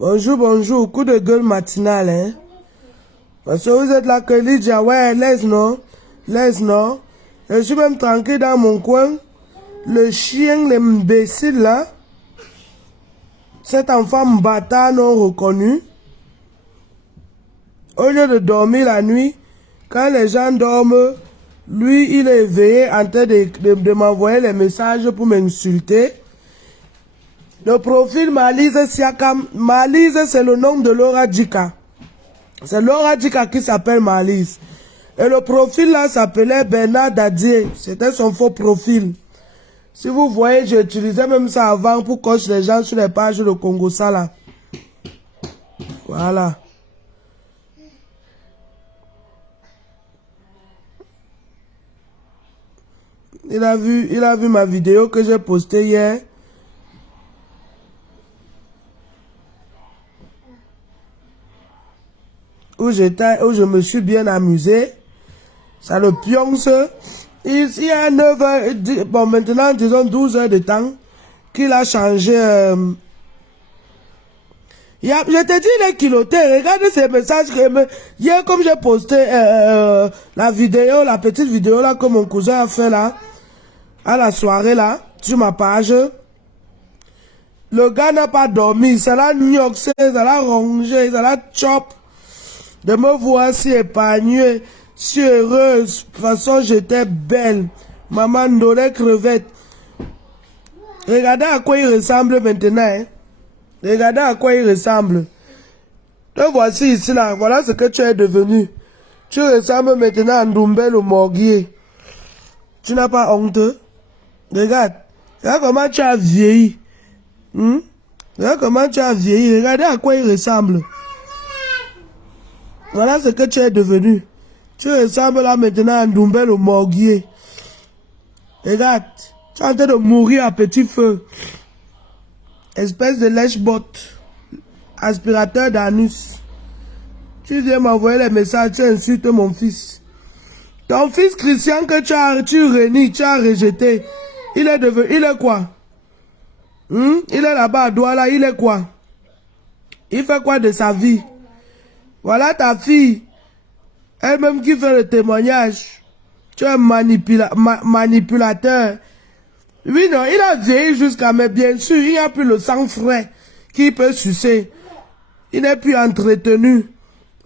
Bonjour, bonjour. Coup de gueule matinal, hein. Parce que vous êtes là que Lydia, ouais, laisse, non? Laisse, non? Je suis même tranquille dans mon coin. Le chien, l'imbécile, là. Cet enfant bâtard non reconnu. Au lieu de dormir la nuit, quand les gens dorment, lui, il est éveillé en train de m'envoyer les messages pour m'insulter. Le profil Malise Siakam. Malise, c'est le nom de Laura Djika. C'est Laura Djika qui s'appelle Malise. Et le profil là s'appelait Bernard Dadier. C'était son faux profil. Si vous voyez, j'utilisais même ça avant pour cocher les gens sur les pages de Congo Sala. Voilà. Il a vu ma vidéo que j'ai postée hier. Où je me suis bien amusé. Ça le pionce. Il y a 9 heures, bon maintenant disons 12 heures de temps qu'il a changé. Je te dis, il est culotté. Regarde ces messages. Hier, comme j'ai posté la vidéo, la petite vidéo là que mon cousin a fait là, à la soirée là, sur ma page. Le gars n'a pas dormi. Ça l'a gnoxé, ça l'a rongé, ça l'a chop. De me voir si épanouie, si heureuse. De toute façon, j'étais belle. Maman donnait crevette. Regardez à quoi il ressemble maintenant. Hein? Regardez à quoi il ressemble. Te voici ici là. Voilà ce que tu es devenu. Tu ressembles maintenant à Ndoumbé le Morguier. Tu n'as pas honte? Regarde. Regarde comment tu as vieilli. Regarde comment tu as vieilli. Regardez à quoi il ressemble. Voilà ce que tu es devenu. Tu ressembles là maintenant à Ndoumbé le Morguier. Regarde. Tu es en train de mourir à petit feu. Espèce de lèche-botte. Aspirateur d'anus. Tu viens m'envoyer les messages, tu insultes mon fils. Ton fils Christian que tu réunis, tu as rejeté. Il est quoi? Il est là-bas à Douala, il est quoi? Il fait quoi de sa vie? Voilà ta fille. Elle-même qui fait le témoignage. Tu es un manipulateur. Oui, non, il a vieilli jusqu'à, mais bien sûr, il n'y a plus le sang frais qui peut sucer. Il n'est plus entretenu.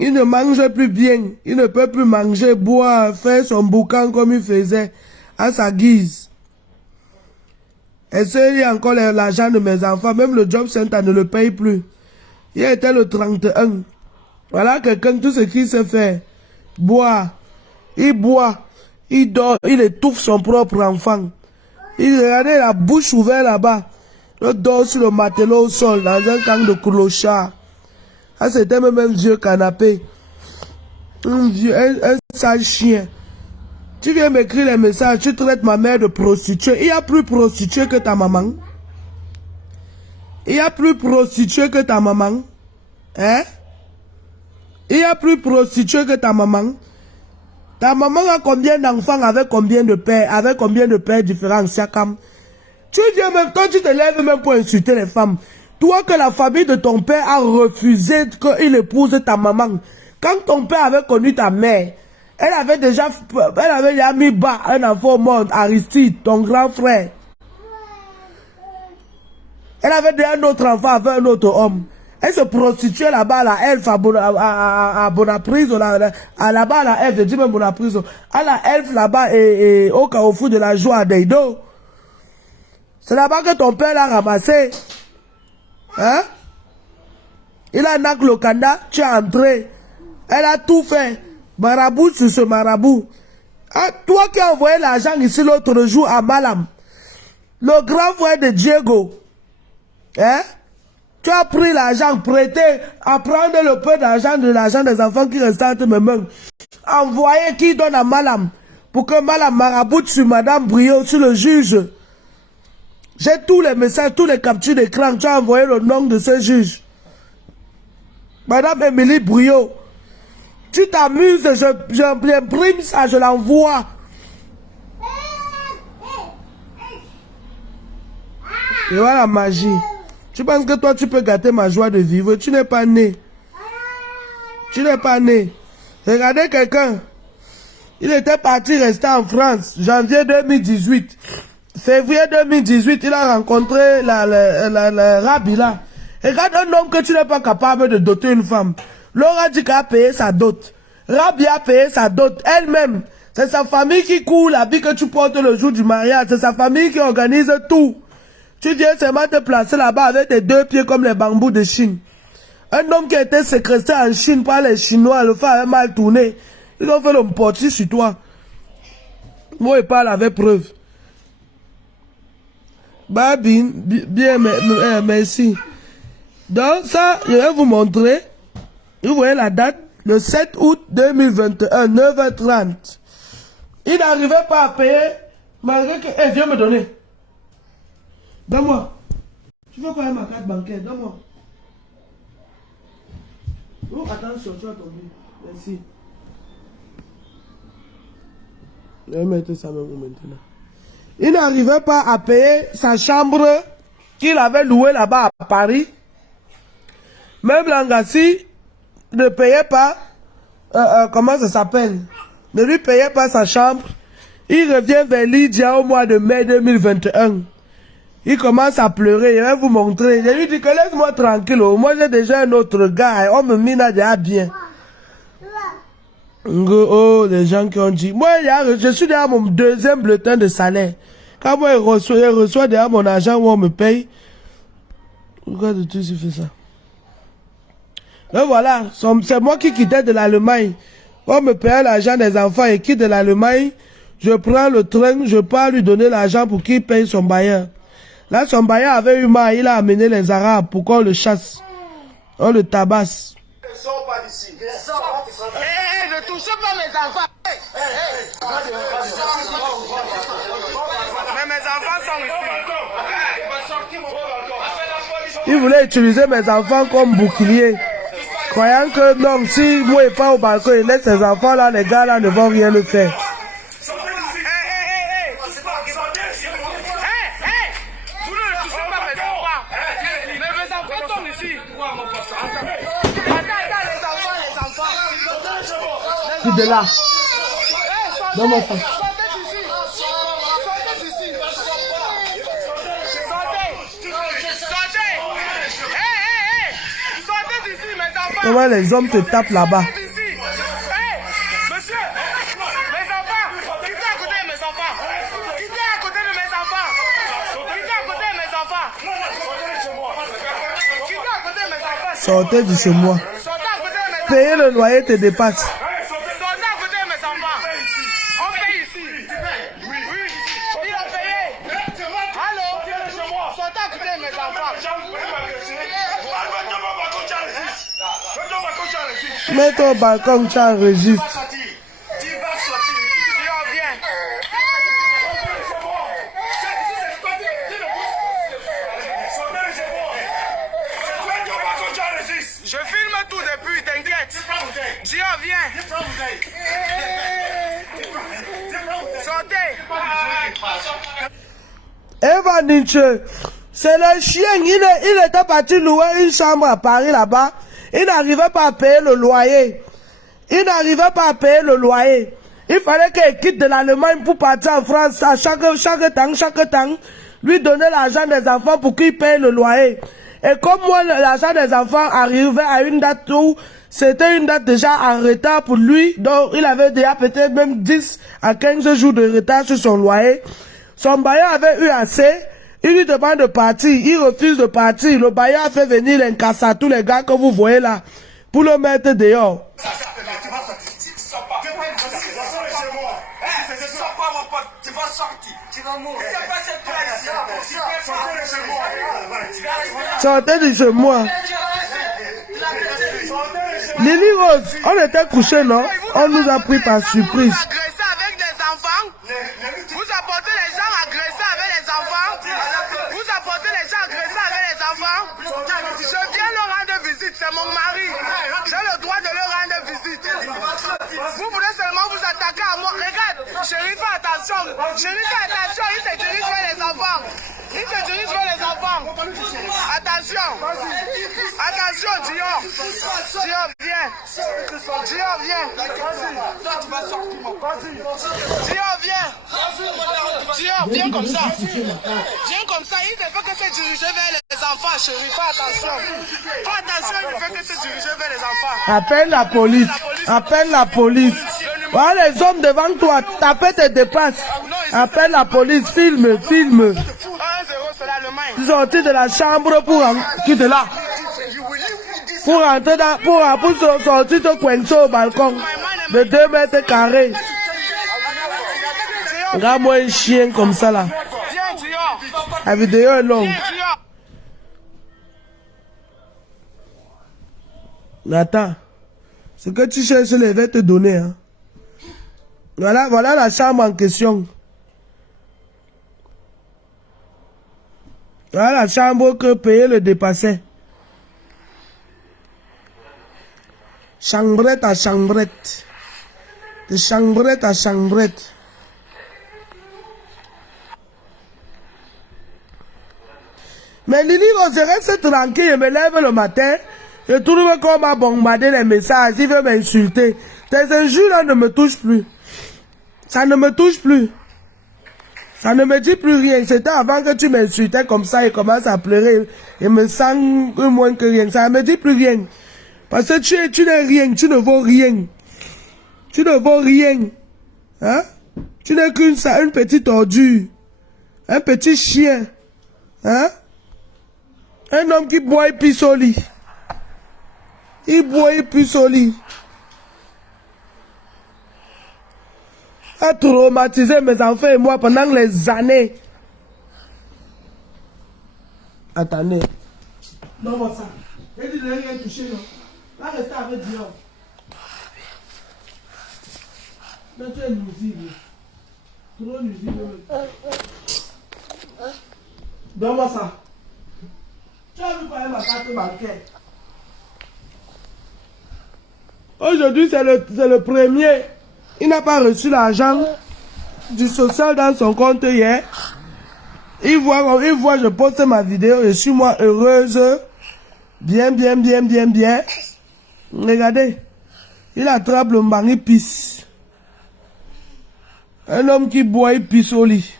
Il ne mange plus bien. Il ne peut plus manger, boire, faire son boucan comme il faisait, à sa guise. Et il y a encore l'argent de mes enfants. Même le job center ne le paye plus. Il était le 31. Voilà quelqu'un, tout ce qu'il sait faire. Boire. Il boit. Il dort. Il étouffe son propre enfant. Il regardait la bouche ouverte là-bas. Il dort sur le matelot au sol, dans un camp de clochard. Ah, c'était même un vieux canapé. Un sale chien. Tu viens m'écrire les messages, tu traites ma mère de prostituée. Il y a plus prostituée que ta maman. Il y a plus prostituée que ta maman. Hein? Il y a plus prostituée que ta maman. Ta maman a combien d'enfants avec combien de pères? Avec combien de pères différents, Siakam? Tu viens même, quand tu te lèves même pour insulter les femmes. Toi que la famille de ton père a refusé qu'il épouse ta maman. Quand ton père avait connu ta mère, elle avait déjà mis bas un enfant au monde, Aristide, ton grand frère. Elle avait déjà un autre enfant avec un autre homme. Elle se prostituait là-bas à la Elf, à Bonaprise, là-bas à la Elf, je dis même Bonaprise, à la Elf là-bas et au carrefour de la joie à Deido. C'est là-bas que ton père l'a ramassé. Hein? Il a nac le kanda, tu es entré. Elle a tout fait. Marabout sur ce marabout. Ah, toi qui as envoyé l'argent ici l'autre jour à Malam, le grand frère de Diego. Hein? Tu as pris l'argent, prêté, à prendre le peu d'argent de l'argent des enfants qui restent entre mes mains. Envoyé qui donne à Malam. Pour que Malam maraboute sur Madame Brio, sur le juge. J'ai tous les messages, tous les captures d'écran. Tu as envoyé le nom de ce juge. Madame Émilie Brio. Tu t'amuses, j'imprime ça, je l'envoie. Et voilà la magie. Tu penses que toi, tu peux gâter ma joie de vivre? Tu n'es pas né. Tu n'es pas né. Regardez quelqu'un. Il était parti rester en France, janvier 2018. Février 2018, il a rencontré la Rabila. Regarde un homme que tu n'es pas capable de doter une femme. Laura dit qu'elle a payé sa dot. Rabi a payé sa dot elle-même. C'est sa famille qui coule l'habit que tu portes le jour du mariage. C'est sa famille qui organise tout. Tu viens seulement te placer là-bas avec tes deux pieds comme les bambous de Chine. Un homme qui a été séquestré en Chine par les Chinois, le fait avait mal tourné. Ils ont fait le portier sur toi. Moi, il parle avec preuve. Bah, bien, merci. Donc, ça, je vais vous montrer. Vous voyez la date, le 7 août 2021, 9h30. Il n'arrivait pas à payer, malgré que... Eh, viens me donner. Donne-moi. Tu veux payer ma carte bancaire, donne-moi. Oh, attention, tu vas tomber. Merci. Je vais mettre ça même maintenant. Il n'arrivait pas à payer sa chambre qu'il avait louée là-bas à Paris. Même Langassi ne payait pas, comment ça s'appelle? Ne lui payait pas sa chambre. Il revient vers Lydia au mois de mai 2021. Il commence à pleurer. Je vais vous montrer. Je lui dis que laisse-moi tranquille. Moi j'ai déjà un autre gars. On me mine déjà bien. Oh, les gens qui ont dit. Moi, je suis déjà à mon deuxième bulletin de salaire. Quand moi, je reçois déjà mon argent où on me paye. Pourquoi tu fais ça? Donc voilà, c'est moi qui quittais de l'Allemagne. On me payait l'argent des enfants et quitte de l'Allemagne. Je prends le train, je pars lui donner l'argent pour qu'il paye son bailleur. Là, son bailleur avait eu mal, il a amené les Arabes pour qu'on le chasse. On le tabasse. Ne sors pas d'ici. Ne touchez pas mes enfants. Mais mes enfants sont ici. Il voulait utiliser mes enfants comme bouclier. Croyant que non, si moi et pas au balcon, il laisse ses enfants là, les gars là ne vont rien le faire. De là. Donne-moi ça. Comment les hommes te tapent là-bas? Monsieur, mes enfants, quittez à côté de mes enfants. Quittez à côté de mes enfants. Quittez à côté de mes enfants. Quittez à côté de mes enfants. Sortez de chez moi. Payer le loyer te dépasse. Sortez à côté de mes enfants. On paye ici. Oui. Il a payé. Allô? Sortez à côté de mes enfants. Mets-toi au balcon, tu enregistres. Tu vas sortir. Tu reviens. Je filme tout depuis, t'inquiète. J'y reviens. Sortez. Eva Nietzsche, c'est le chien. Il était parti louer une chambre à Paris là-bas. Il n'arrivait pas à payer le loyer. Il fallait qu'il quitte de l'Allemagne pour partir en France à chaque temps, lui donner l'argent des enfants pour qu'il paye le loyer. Et comme moi, l'argent des enfants arrivait à une date où c'était une date déjà en retard pour lui, donc il avait déjà peut-être même 10 à 15 jours de retard sur son loyer. Son bailleur avait eu assez. Il lui demande de partir, il refuse de partir. Le bailleur a fait venir l'incassa, tous les gars que vous voyez là, pour le mettre dehors. Sortez de chez moi. Lily Rose, on était couchés, non? On nous a pris par surprise. Vous apportez les gens agressés avec les enfants. Vous apportez les gens agressés avec les enfants. Je viens leur rendre visite, c'est mon mari. J'ai le droit de leur rendre visite. Vous voulez seulement vous attaquer à moi. Regarde, chérie, fais attention. Chérie, fais attention, il se dirige vers les enfants. Il se dirige vers les enfants. Attention. Attention, Dior. Dior, viens. Dior, viens. Dior, viens. Dior, viens comme ça. Viens comme ça. Il ne peut que se diriger vers les enfants, chérie. Fais attention. Fais attention, il ne peut que se diriger vers les enfants. Appelle la police. Appelle la police. Voilà les hommes devant toi. Ta paix te dépasse. Appelle la police. Filme, filme. 1-0, c'est l'Allemagne. Ils sont sortis de la chambre pour quitter là. Pour entrer dans, pour sortir de coincer au balcon de 2 mètres carrés. Regarde-moi un chien comme ça là. La vidéo est longue. Attends. Ce que tu cherches, je vais te donner. Hein. Voilà la chambre en question. Voilà la chambre que payer le dépassait. Chambrette à chambrette. De chambrette à chambrette. Mais Lili, on se reste tranquille, je me lève le matin, je trouve qu'on m'a bombardé les messages, il veut m'insulter. Tes injures-là ne me touchent plus. Ça ne me touche plus. Ça ne me dit plus rien. C'était avant que tu m'insultais comme ça et commence à pleurer et me sens moins que rien. Ça ne me dit plus rien. Parce que tu n'es rien, tu ne vaux rien. Tu ne vaux rien. Hein? Tu n'es qu'une petite ordure. Un petit chien. Hein? Un homme qui boit et pisse au lit. Il boit et pisse au lit. A traumatisé mes enfants et moi pendant les années. Attendez. Non, moi ça. Il dit de rien toucher, non? Là, restez avec Dior. Mais tu es nuisible. Trop nuisible. Donne-moi ça. Tu as vu payer ma carte bancaire. Aujourd'hui, c'est le premier. Il n'a pas reçu l'argent du social dans son compte hier. Il voit, je poste ma vidéo, je suis moi heureuse. Bien. Regardez. Il attrape le mari pisse. Un homme qui boit, il pisse au lit.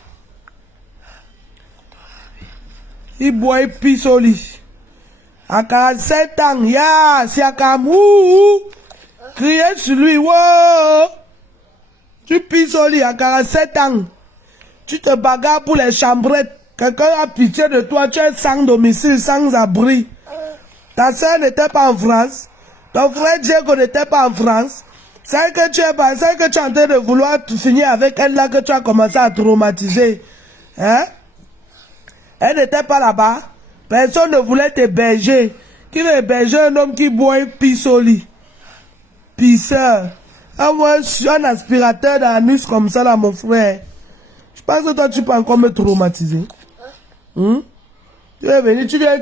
Il boit, il pisse au lit. À 47 ans, c'est à Camou. Criez sur lui, wow. Tu pisses au lit à 47 ans. Tu te bagarres pour les chambrettes. Quelqu'un a pitié de toi. Tu es sans domicile, sans abri. Ta soeur n'était pas en France. Ton frère Diego n'était pas en France. C'est que tu es en train de vouloir finir avec elle là que tu as commencé à traumatiser. Hein? Elle n'était pas là-bas. Personne ne voulait t'héberger. Qui veut héberger un homme qui boit et pisse au lit? Pisseur. Ah, moi, je suis un aspirateur d'anus comme ça, là, mon frère. Je pense que toi, tu peux encore me traumatiser. Tu es venu, tu viens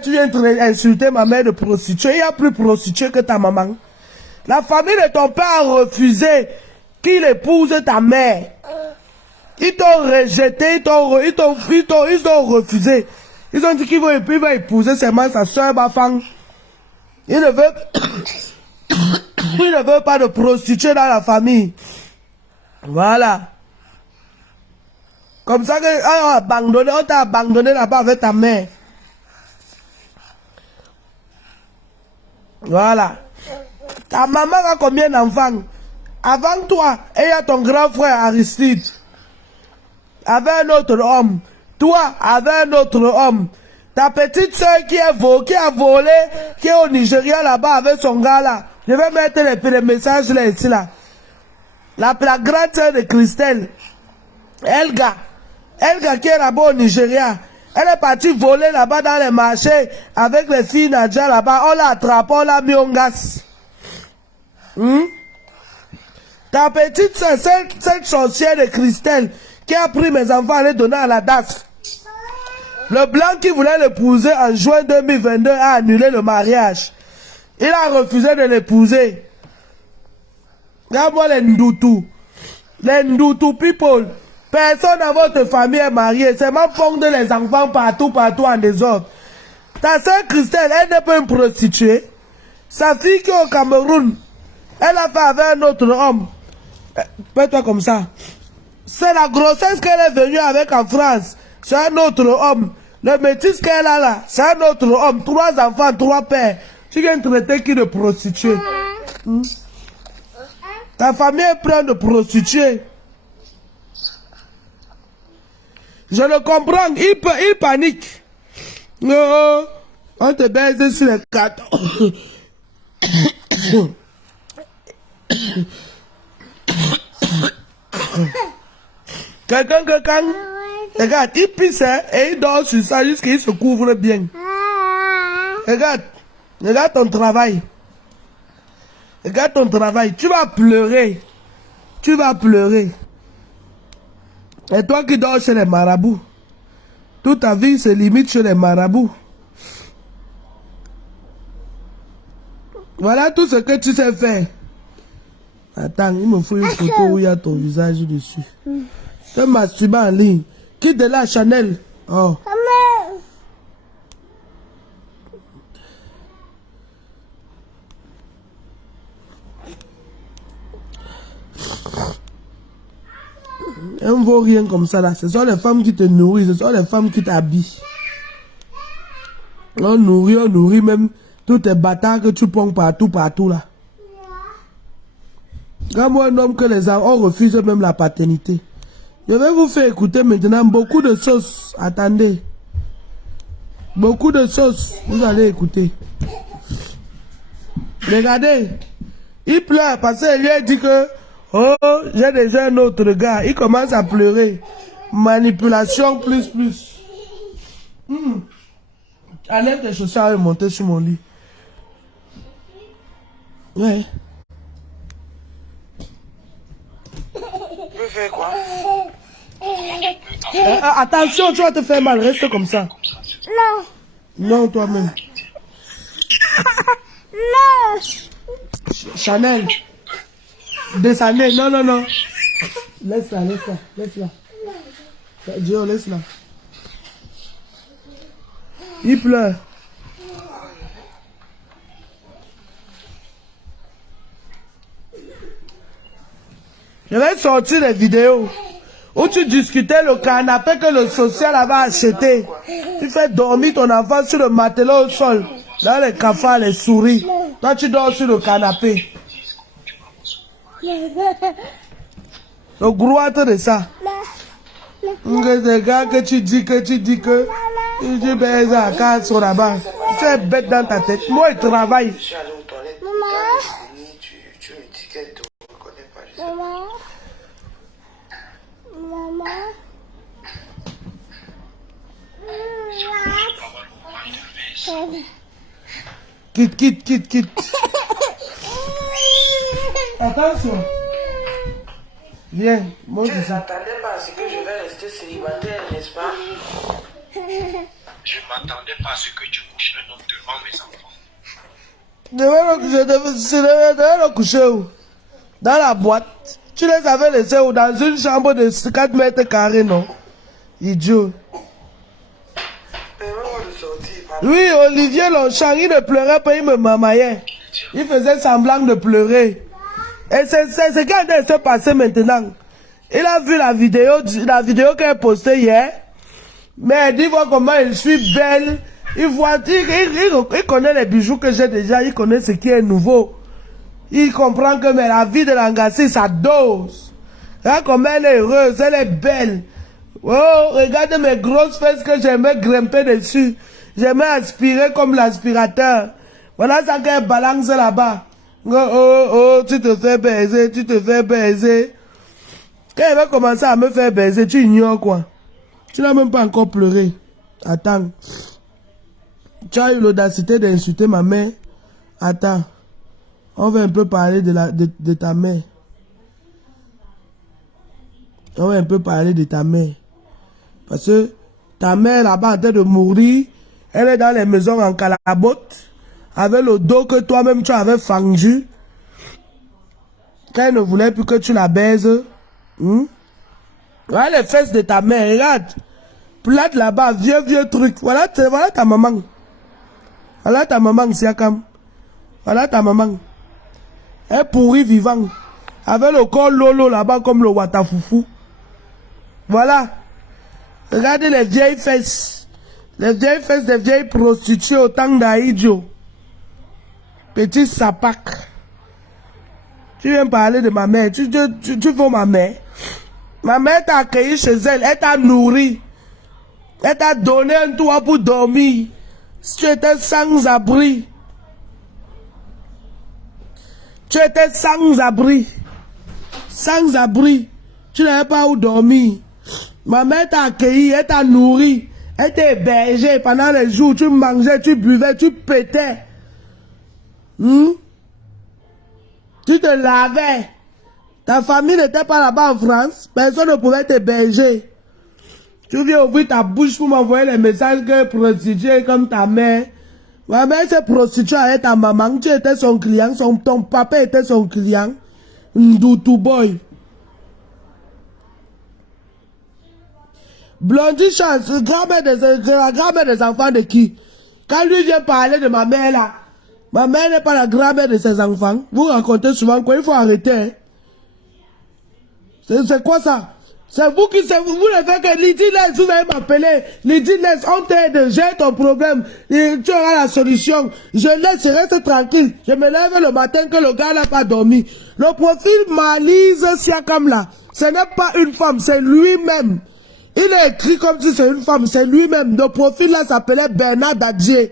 insulter ma mère de prostituée. Il y a plus prostituée que ta maman. La famille de ton père a refusé qu'il épouse ta mère. Ils t'ont rejeté, ils t'ont refusé. Ils ont dit qu'il va épouser seulement sa soeur, ma femme. Il ne veut pas de prostituée dans la famille. Voilà. Comme ça que on t'a abandonné là-bas avec ta mère. Voilà. Ta maman a combien d'enfants? Avant toi, il y a ton grand frère Aristide. Avec un autre homme. Toi, avec un autre homme. Ta petite soeur qui a volé, qui est au Nigeria là-bas avec son gars là. Je vais mettre les messages là ici là. La grande soeur de Christelle. Elga qui est là-bas au Nigeria. Elle est partie voler là-bas dans les marchés avec les filles Nadja là-bas. On l'a attrapé, on l'a mis en gaz. Ta petite soeur, cette sorcière de Christelle qui a pris mes enfants et les donné à la DAS. Le blanc qui voulait l'épouser en juin 2022 a annulé le mariage. Il a refusé de l'épouser. Regarde-moi les Ndoutou. Les Ndoutou people. Personne dans votre famille est marié. C'est même pondre les enfants partout en désordre. Ta soeur Christelle, elle n'est pas une prostituée. Sa fille qui est au Cameroun, elle a fait avec un autre homme. Fais-toi comme ça. C'est la grossesse qu'elle est venue avec en France. C'est un autre homme. Le métis qu'elle a là, c'est un autre homme. 3 enfants, 3 pères. Tu viens traiter qui de prostituée? Ta famille est pleine de prostituées. Je le comprends. Il panique. Non, on te baise sur les 4. Quelqu'un, regarde, il pisse et il dort sur ça jusqu'à qu'il se couvre bien. Regarde ton travail. Regarde ton travail. Tu vas pleurer. Tu vas pleurer. Et toi qui dors chez les marabouts, toute ta vie se limite chez les marabouts. Voilà tout ce que tu sais faire. Attends, il me faut une photo où il y a ton visage dessus. Tu te masturbes en ligne. Quitte de la Chanel. Oh. Elle ne vaut rien comme ça là. Ce sont les femmes qui te nourrissent. Ce sont les femmes qui t'habillent. On nourrit même tous tes bâtards que tu ponds partout là. Quand moi un homme que les enfants refusent même la paternité. Je vais vous faire écouter maintenant beaucoup de sauce. Attendez. Beaucoup de sauce. Vous allez écouter. Regardez. Il pleure parce qu'il lui a dit que oh, j'ai déjà un autre gars. Il commence à pleurer. Manipulation plus. Enlève tes chaussures et monter sur mon lit. Ouais. Tu veux faire quoi? Attention, tu vas te faire mal. Reste comme ça. Non. Non, toi-même. Non. Chanel. Descendez. Non. Laisse-la. Dieu, laisse-la. Il pleure. Je vais sortir les vidéos où tu discutais le canapé que le social avait acheté. Tu fais dormir ton enfant sur le matelas au sol, dans les cafards, les souris. Toi, tu dors sur le canapé. Le grouate de ça. Des gars que tu dis que tu baises à casa sur la bas. Tu es bête dans ta tête. Moi, je travaille. Je suis allé aux toilettes. Tu me dis qu'elle ne te reconnaît pas. Quitte. Attention. Viens, moi Tu je ne sais. t'attendais pas à ce que je vais rester célibataire, n'est-ce pas? Je ne m'attendais pas à ce que tu couches un homme devant mes enfants. Je devais le coucher où? Dans la boîte. Tu les avais laissés où? Dans une chambre de 4 mètres carrés, non? Idiot. Permets-moi de sortir, papa. Oui, Olivier Longchamp, il ne pleurait pas, il me mamaillait. Il faisait semblant de pleurer. Et c'est ce qui est en train de se passer maintenant. Il a vu la vidéo qu'elle a postée hier. Mais il voit comment je suis belle. Il connaît les bijoux que j'ai déjà. Il connaît ce qui est nouveau. Il comprend que mais la vie de l'Angassi, ça dose. Regarde comment elle est heureuse, elle est belle. Oh, regarde mes grosses fesses que j'aimais grimper dessus. J'aimais aspirer comme l'aspirateur. Voilà ça qu'elle balance là-bas. Oh, tu te fais baiser. Quand elle va commencer à me faire baiser, tu ignores quoi. Tu n'as même pas encore pleuré. Attends. Tu as eu l'audacité d'insulter ma mère. Attends. On va un peu parler de ta mère. On va un peu parler de ta mère. Parce que ta mère là-bas en train de mourir, elle est dans les maisons en calabote, avec le dos que toi-même tu avais fendu. Quand elle ne voulait plus que tu la baises. Voilà les fesses de ta mère, regarde. Plate là-bas, vieux truc. Voilà ta maman. Voilà ta maman, Siakam. Voilà ta maman. Elle pourrit vivant. Avec le corps lolo là-bas comme le Watafoufou. Voilà. Regardez les vieilles fesses. Les vieilles fesses des vieilles prostituées au temps d'Aïdjo. Petit sapac. Tu viens parler de ma mère. Tu veux ma mère. Ma mère t'a accueilli chez elle. Elle t'a nourri. Elle t'a donné un toit pour dormir. Si tu étais sans abri. Tu étais sans abri. Sans abri. Tu n'avais pas où dormir. Ma mère t'a accueilli. Elle t'a nourri. Elle t'a hébergé pendant les jours. Tu mangeais, tu buvais, tu pétais. Tu te lavais. Ta famille n'était pas là-bas en France. Personne ne pouvait t'héberger. Tu viens ouvrir ta bouche pour m'envoyer les messages que prostituée comme ta mère. Ma mère s'est prostituée avec ta maman. Tu étais son client. Ton papa était son client. Ndoutou boy. Blondie Chance, la grand-mère des enfants de qui? Quand lui vient parler de ma mère là, ma mère n'est pas la grand-mère de ses enfants. Vous racontez souvent quoi, il faut arrêter. Hein? C'est quoi ça? C'est vous qui vous ne faites que Lydie Laisse, vous allez m'appeler. Lydie Laisse, on t'aide, j'ai ton problème. Et tu auras la solution. Je laisse, reste tranquille. Je me lève le matin que le gars n'a pas dormi. Le profil Malise Siakam là, ce n'est pas une femme, c'est lui-même. Il est écrit comme si c'est une femme, c'est lui-même. Le profil là s'appelait Bernard Dadjié.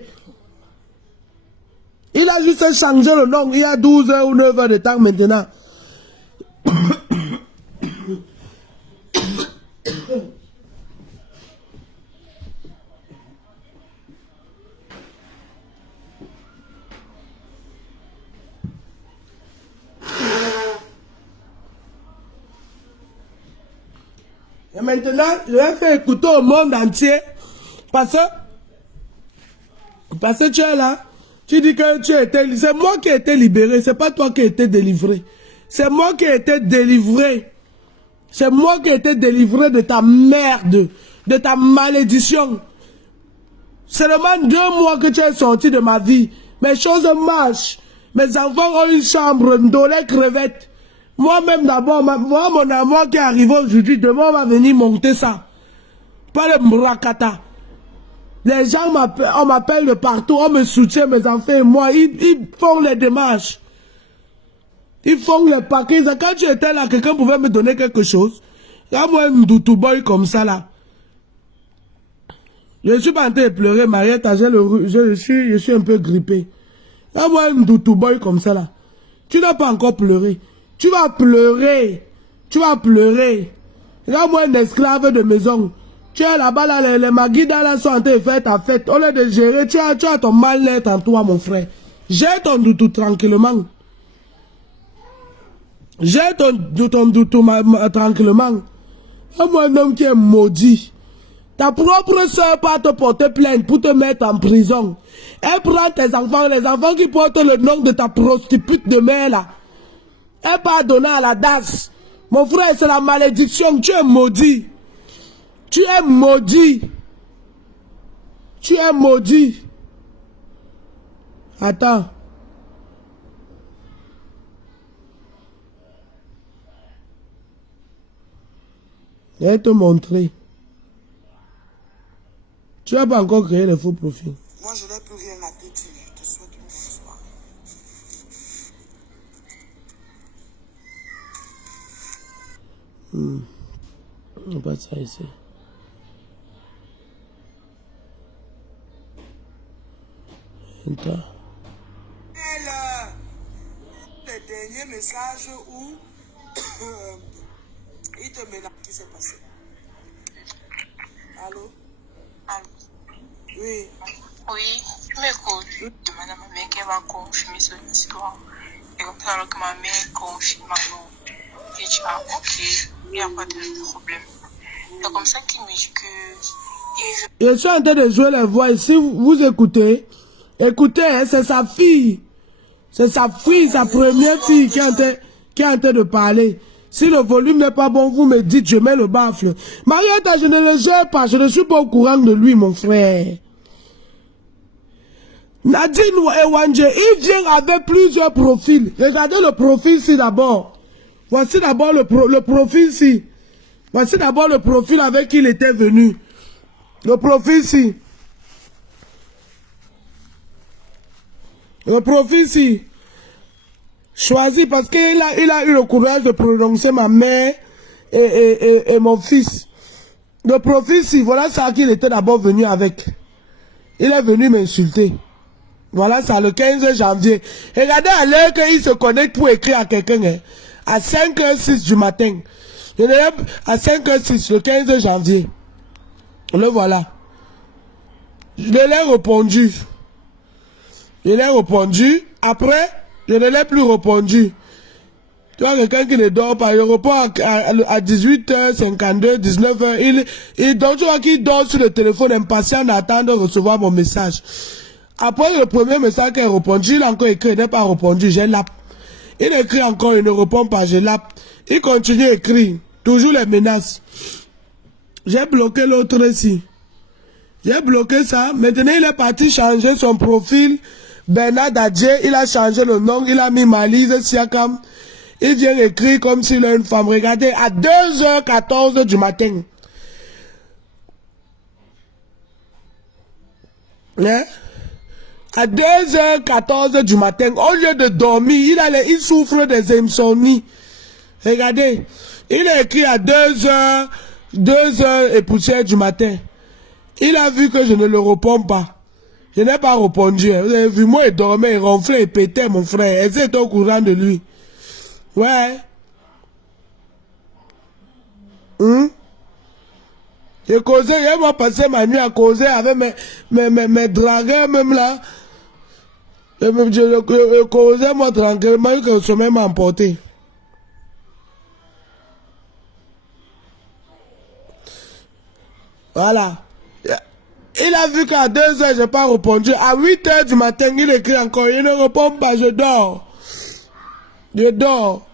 Il a juste changé le nom il y a 12 heures ou 9 heures de temps maintenant. Et maintenant, je vais faire écouter au monde entier. Parce que tu es là. Tu dis que tu étais... C'est moi qui ai été libéré. C'est pas toi qui as été délivré. C'est moi qui ai été délivré. C'est moi qui ai été délivré de ta merde. De ta malédiction. Seulement 2 mois que tu es sorti de ma vie. Mes choses marchent. Mes enfants ont une chambre. Dans les crevettes. Moi-même d'abord, moi mon amour qui est arrivé aujourd'hui, demain on va venir monter ça. Pas le mrakata. Les gens on m'appelle de partout, on me soutient, mes enfants et moi, ils font les démarches. Ils font les paquets. Quand tu étais là, quelqu'un pouvait me donner quelque chose. Là, moi, un doutou boy comme ça là. Je suis pas en train de pleurer, Mariette, je suis un peu grippé. Là, moi, un doutou boy comme ça là. Tu n'as pas encore pleuré. Tu vas pleurer. Tu vas pleurer. Regarde-moi un esclave de maison. Tu es là-bas, là, les maguidas là sont en train de faire ta fête. Au lieu de gérer, tu as ton mal-être en toi, mon frère. Gère ton doutou tranquillement. Gère ton doutou tranquillement. Regarde-moi un homme qui est maudit. Ta propre soeur va te porter plainte pour te mettre en prison. Elle prend tes enfants, les enfants qui portent le nom de ta prostituée de mère là. Elle pas donné à la DAS. Mon frère, c'est la malédiction. Tu es maudit. Tu es maudit. Tu es maudit. Attends. Je vais te montrer. Tu n'as pas encore créé le faux profil. Moi, je n'ai plus rien à te dire. Je te souhaite une bonne soirée. On va pas ça ici. Le dernier message où il te menace. Qu'est-ce qui s'est passé? Allô? Allô? Oui. Oui, je m'écoute. Je demande à ma mère qu'elle va confirmer son histoire. Et comme ça, alors que ma mère confirme alors. Et tu as ok, il n'y a pas de problème. C'est comme ça qu'il me dit que... Je suis en train de jouer les voix. Et si vous écoutez, hein, c'est sa fille. C'est sa fille, sa première fille qui est en train de parler. Si le volume n'est pas bon, vous me dites, je mets le baffle. Mariette, je ne le gère pas. Je ne suis pas au courant de lui, mon frère. Nadine Ewanje, il vient avec plusieurs profils. Regardez le profil ici d'abord. Voici d'abord le profil ici. Voici d'abord le profil avec qui il était venu. Le profil ici. Le profil ici. Choisi parce qu'il a eu le courage de prononcer ma mère et mon fils. Le profil ici, voilà ça qu'il était d'abord venu avec. Il est venu m'insulter. Voilà ça, le 15 janvier. Regardez à l'heure qu'il se connecte pour écrire à quelqu'un. Hein, à 5h06 du matin. À 5h06, le 15 janvier. Le voilà. Je l'ai répondu. Je l'ai répondu. Après, je ne l'ai plus répondu. Tu vois, quelqu'un qui ne dort pas, il répond à 18h52, 19h. Donc, tu vois qu'il dort sur le téléphone, impatient d'attendre de recevoir mon message. Après le premier message qu'il a répondu, il a encore écrit, il n'a pas répondu, j'ai l'app. Il écrit encore, il ne répond pas, j'ai l'app. Il continue à écrire, toujours les menaces. J'ai bloqué l'autre ici. J'ai bloqué ça. Maintenant, il est parti changer son profil. Bernard Dadje, il a changé le nom, il a mis Malise Siakam. Il vient écrire comme s'il est une femme. Regardez, à 2h14 du matin. Hein? À 2h14 du matin, au lieu de dormir, il souffre des insomnies. Regardez, il a écrit à 2h et poussière du matin. Il a vu que je ne le réponds pas. Je n'ai pas répondu. Vous avez vu, moi, il dormait, il ronflait, il pétait, mon frère. Elle était au courant de lui. Ouais. J'ai causé, j'ai moi passé ma nuit à causer avec mes dragueurs, même là. Je causais moi tranquillement, que le sommeil m'a emporté. Voilà. Il a vu qu'à 2h, je n'ai pas répondu. À 8h du matin, il écrit encore. Il ne répond pas, je dors. Je dors.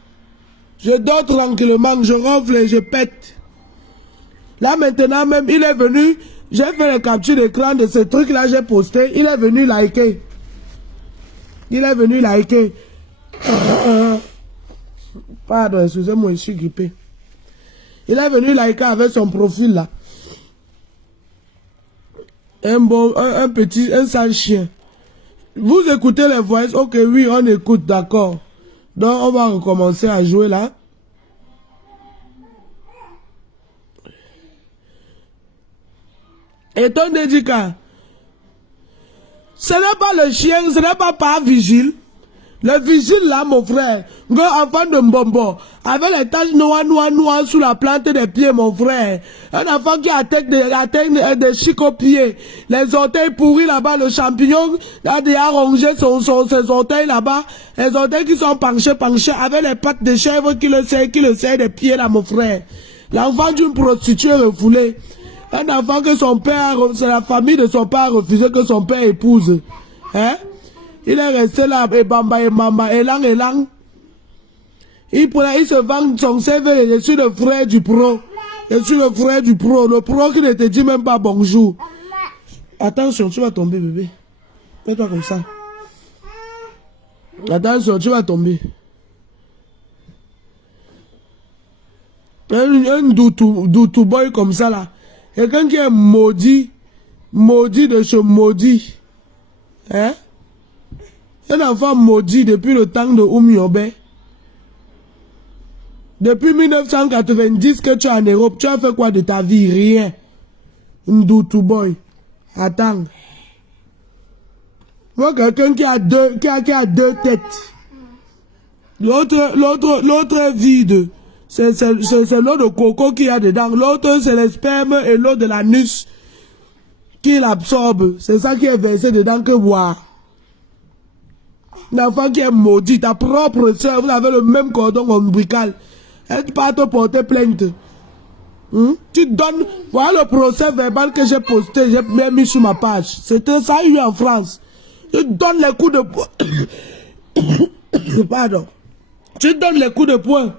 Je dors tranquillement, je ronfle et je pète. Là maintenant même, il est venu. J'ai fait les captures d'écran de ce truc-là, j'ai posté. Il est venu liker. Il est venu liker. Pardon, excusez-moi, je suis grippé. Il est venu liker avec son profil là. Un sale chien. Vous écoutez les voix, ok, oui, on écoute, d'accord. Donc, on va recommencer à jouer là. Et ton dédicat, ce n'est pas le chien, ce n'est pas vigile. Le vigile là, mon frère, un enfant de Mbombo, avec les taches noires sous la plante des pieds, mon frère. Un enfant qui attaque des chics aux pieds. Les orteils pourris là-bas, le champignon a déjà rongé ses orteils là-bas. Les orteils qui sont penchés, avec les pattes de chèvre qui le serrent des pieds là, mon frère. L'enfant d'une prostituée refoulée. Un enfant que son père, c'est la famille de son père a refusé que son père épouse. Hein? Il est resté là, et bamba, et mamba, et lang. Il se vend son CV, je suis le frère du pro. Je suis le frère du pro. Le pro qui ne te dit même pas bonjour. Attention, tu vas tomber, bébé. Mets-toi comme ça. Attention, tu vas tomber. Un doutou boy comme ça là. Quelqu'un qui est maudit de ce maudit. Hein? Un enfant maudit depuis le temps de Oumiobe. Depuis 1990 que tu es en Europe, tu as fait quoi de ta vie? Rien. Ndoutou boy. Attends. Moi, quelqu'un qui a deux têtes. L'autre est vide. C'est l'eau de coco qu'il y a dedans. L'autre, c'est le sperme et l'eau de l'anus qu'il absorbe. C'est ça qui est versé dedans que boire. L'enfant qui est maudit, ta propre soeur, vous avez le même cordon ombilical. Elle ne peut pas te porter plainte. Tu donnes, voilà le procès verbal que j'ai posté, j'ai même mis sur ma page. C'était ça, eu en France. Tu donnes les coups de poing. Pardon. Tu donnes les coups de poing.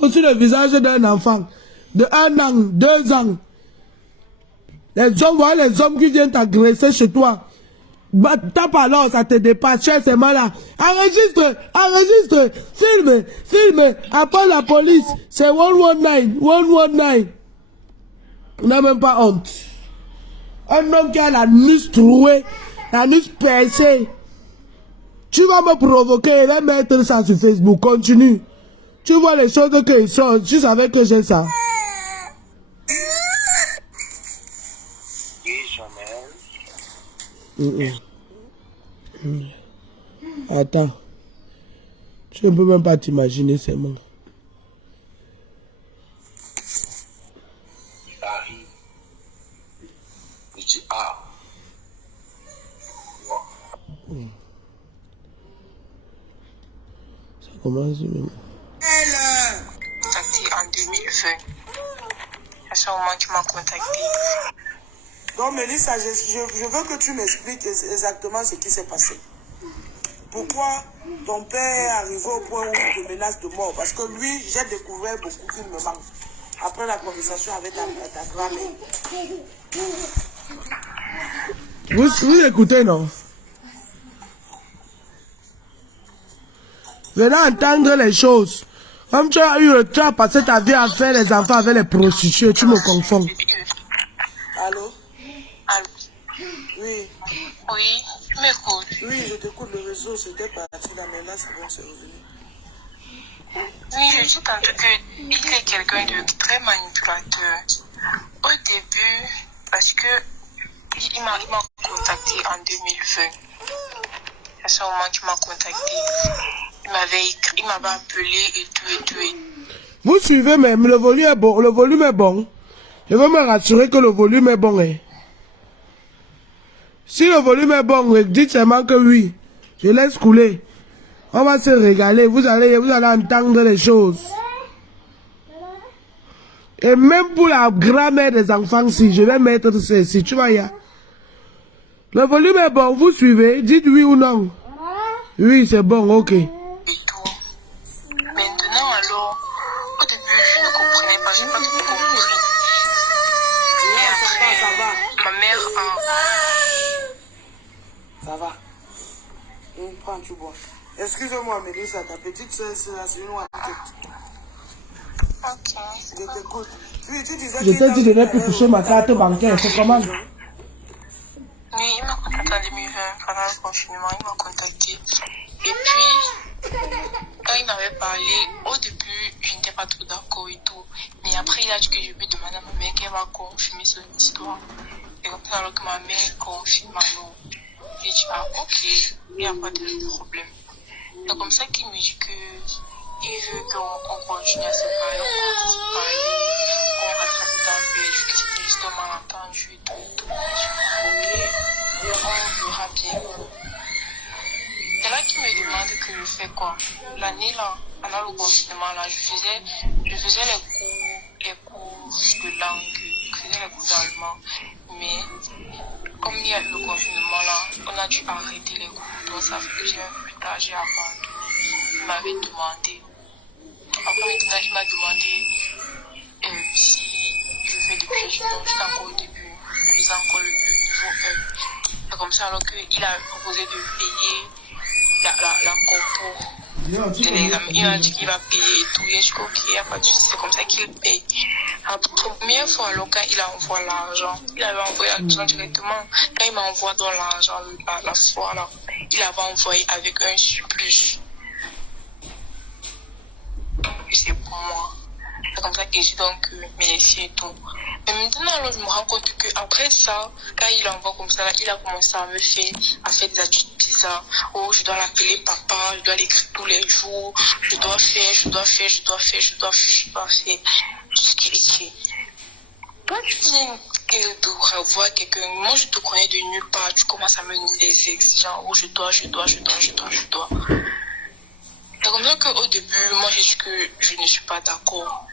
Aussi le visage d'un enfant. De 1 an, 2 ans. Les hommes, voilà les hommes qui viennent t'agresser chez toi. Bah, tape alors, ça te dépasse, tu es seulement là. Enregistre, enregistre, filme, filme, appelle la police. C'est 119, 119. On n'a même pas honte. Un homme qui a la nuque trouée, la nuque percée. Tu vas me provoquer, il va mettre ça sur Facebook, continue. Tu vois les choses qu'ils sont, tu savais que j'ai ça. Attends. Tu ne peux même pas t'imaginer ces mots. J'arrive. Je dis ah. Ça commence même. Contacté en 2020. À ce moment tu m'as contacté. Donc, Mélissa, je veux que tu m'expliques exactement ce qui s'est passé. Pourquoi ton père est arrivé au point où il te menace de mort? Parce que lui, j'ai découvert beaucoup qu'il me manque. Après la conversation avec ta grand-mère. Vous écoutez, non? Venez entendre les choses. Comme tu as passé ta vie à faire les enfants avec les prostituées, tu me confonds. Allô? Allô? Oui. Oui, tu m'écoutes. Oui, je t'écoute. Le réseau, c'était parti là, mais là, c'est bon, c'est revenu. Oui, je dis tantôt qu'il est quelqu'un de très manipulateur. Au début, parce que il m'a contacté en 2020. À ce moment qu'il m'a contacté, il m'avait écrit, il m'avait appelé et tout. Vous suivez même, le volume est bon, le volume est bon. Je veux me rassurer que le volume est bon. Hein. Si le volume est bon, dites seulement que oui. Je laisse couler. On va se régaler. Vous allez entendre les choses. Et même pour la grand-mère des enfants, si je vais mettre ceci, tu vois, le volume est bon, vous suivez. Dites oui ou non. Oui, c'est bon, ok. Et tout. Maintenant, alors, au début, je ne comprenais pas, j'ai pas tout compris. Et après, ça va. ma mère a... Ça va. Prends, tu bois. Excuse-moi, Mélissa, ta petite soeur, c'est une enquête. Ok. Je t'écoute. Oui, tu disais Je t'ai dit de ne plus toucher ma carte bancaire, c'est comment? Oui, il m'a contacté en 2020, pendant le confinement, il m'a contacté. Et puis, quand il m'avait parlé, au début, je n'étais pas trop d'accord et tout. Mais après, il a dit que je peux demander à ma mère qu'elle va confirmer son histoire. Et comme ça, alors que ma mère confirme alors, j'ai dit, ah, ok, il n'y a pas de problème. C'est comme ça qu'il me dit que il veut qu'on continue à se parler, qu'on rattrape dans le pays, que c'était juste un malentendu et tout. Ok, on verra bien. C'est là qu'il me demande que je fais quoi. L'année là, pendant le confinement là, je faisais les cours de langue, je faisais les cours d'allemand. Mais comme il y a eu le confinement là, on a dû arrêter les cours. Donc ça fait que j'ai abandonné. Il m'avait demandé. Après maintenant, il m'a demandé si je fais des pièges. Non, j'étais encore au début. Je faisais encore le niveau 1. C'est comme ça alors qu'il a proposé de payer la compo de l'examen. Il a dit qu'il va payer et tout. Et je crois qu'il n'y a pas de souci. C'est comme ça qu'il paye. La première fois, alors, quand il envoie l'argent, il avait envoyé l'argent directement. Quand il m'envoie dans l'argent, la fois là, il avait envoyé avec un surplus. C'est pour moi. C'est comme ça que j'ai donc merci et tout. Mais maintenant, alors, je me rends compte qu'après ça, quand il envoie comme ça, là, il a commencé à me faire des attitudes bizarres. Oh, je dois l'appeler papa, je dois l'écrire tous les jours, je dois faire. Ce qu'il écrit. Toi, tu viens de revoir quelqu'un. Moi, je te connais de nulle part. Tu commences à me donner des exigences. Oh, je dois. C'est comme ça qu'au début, moi j'ai dit que je ne suis pas d'accord.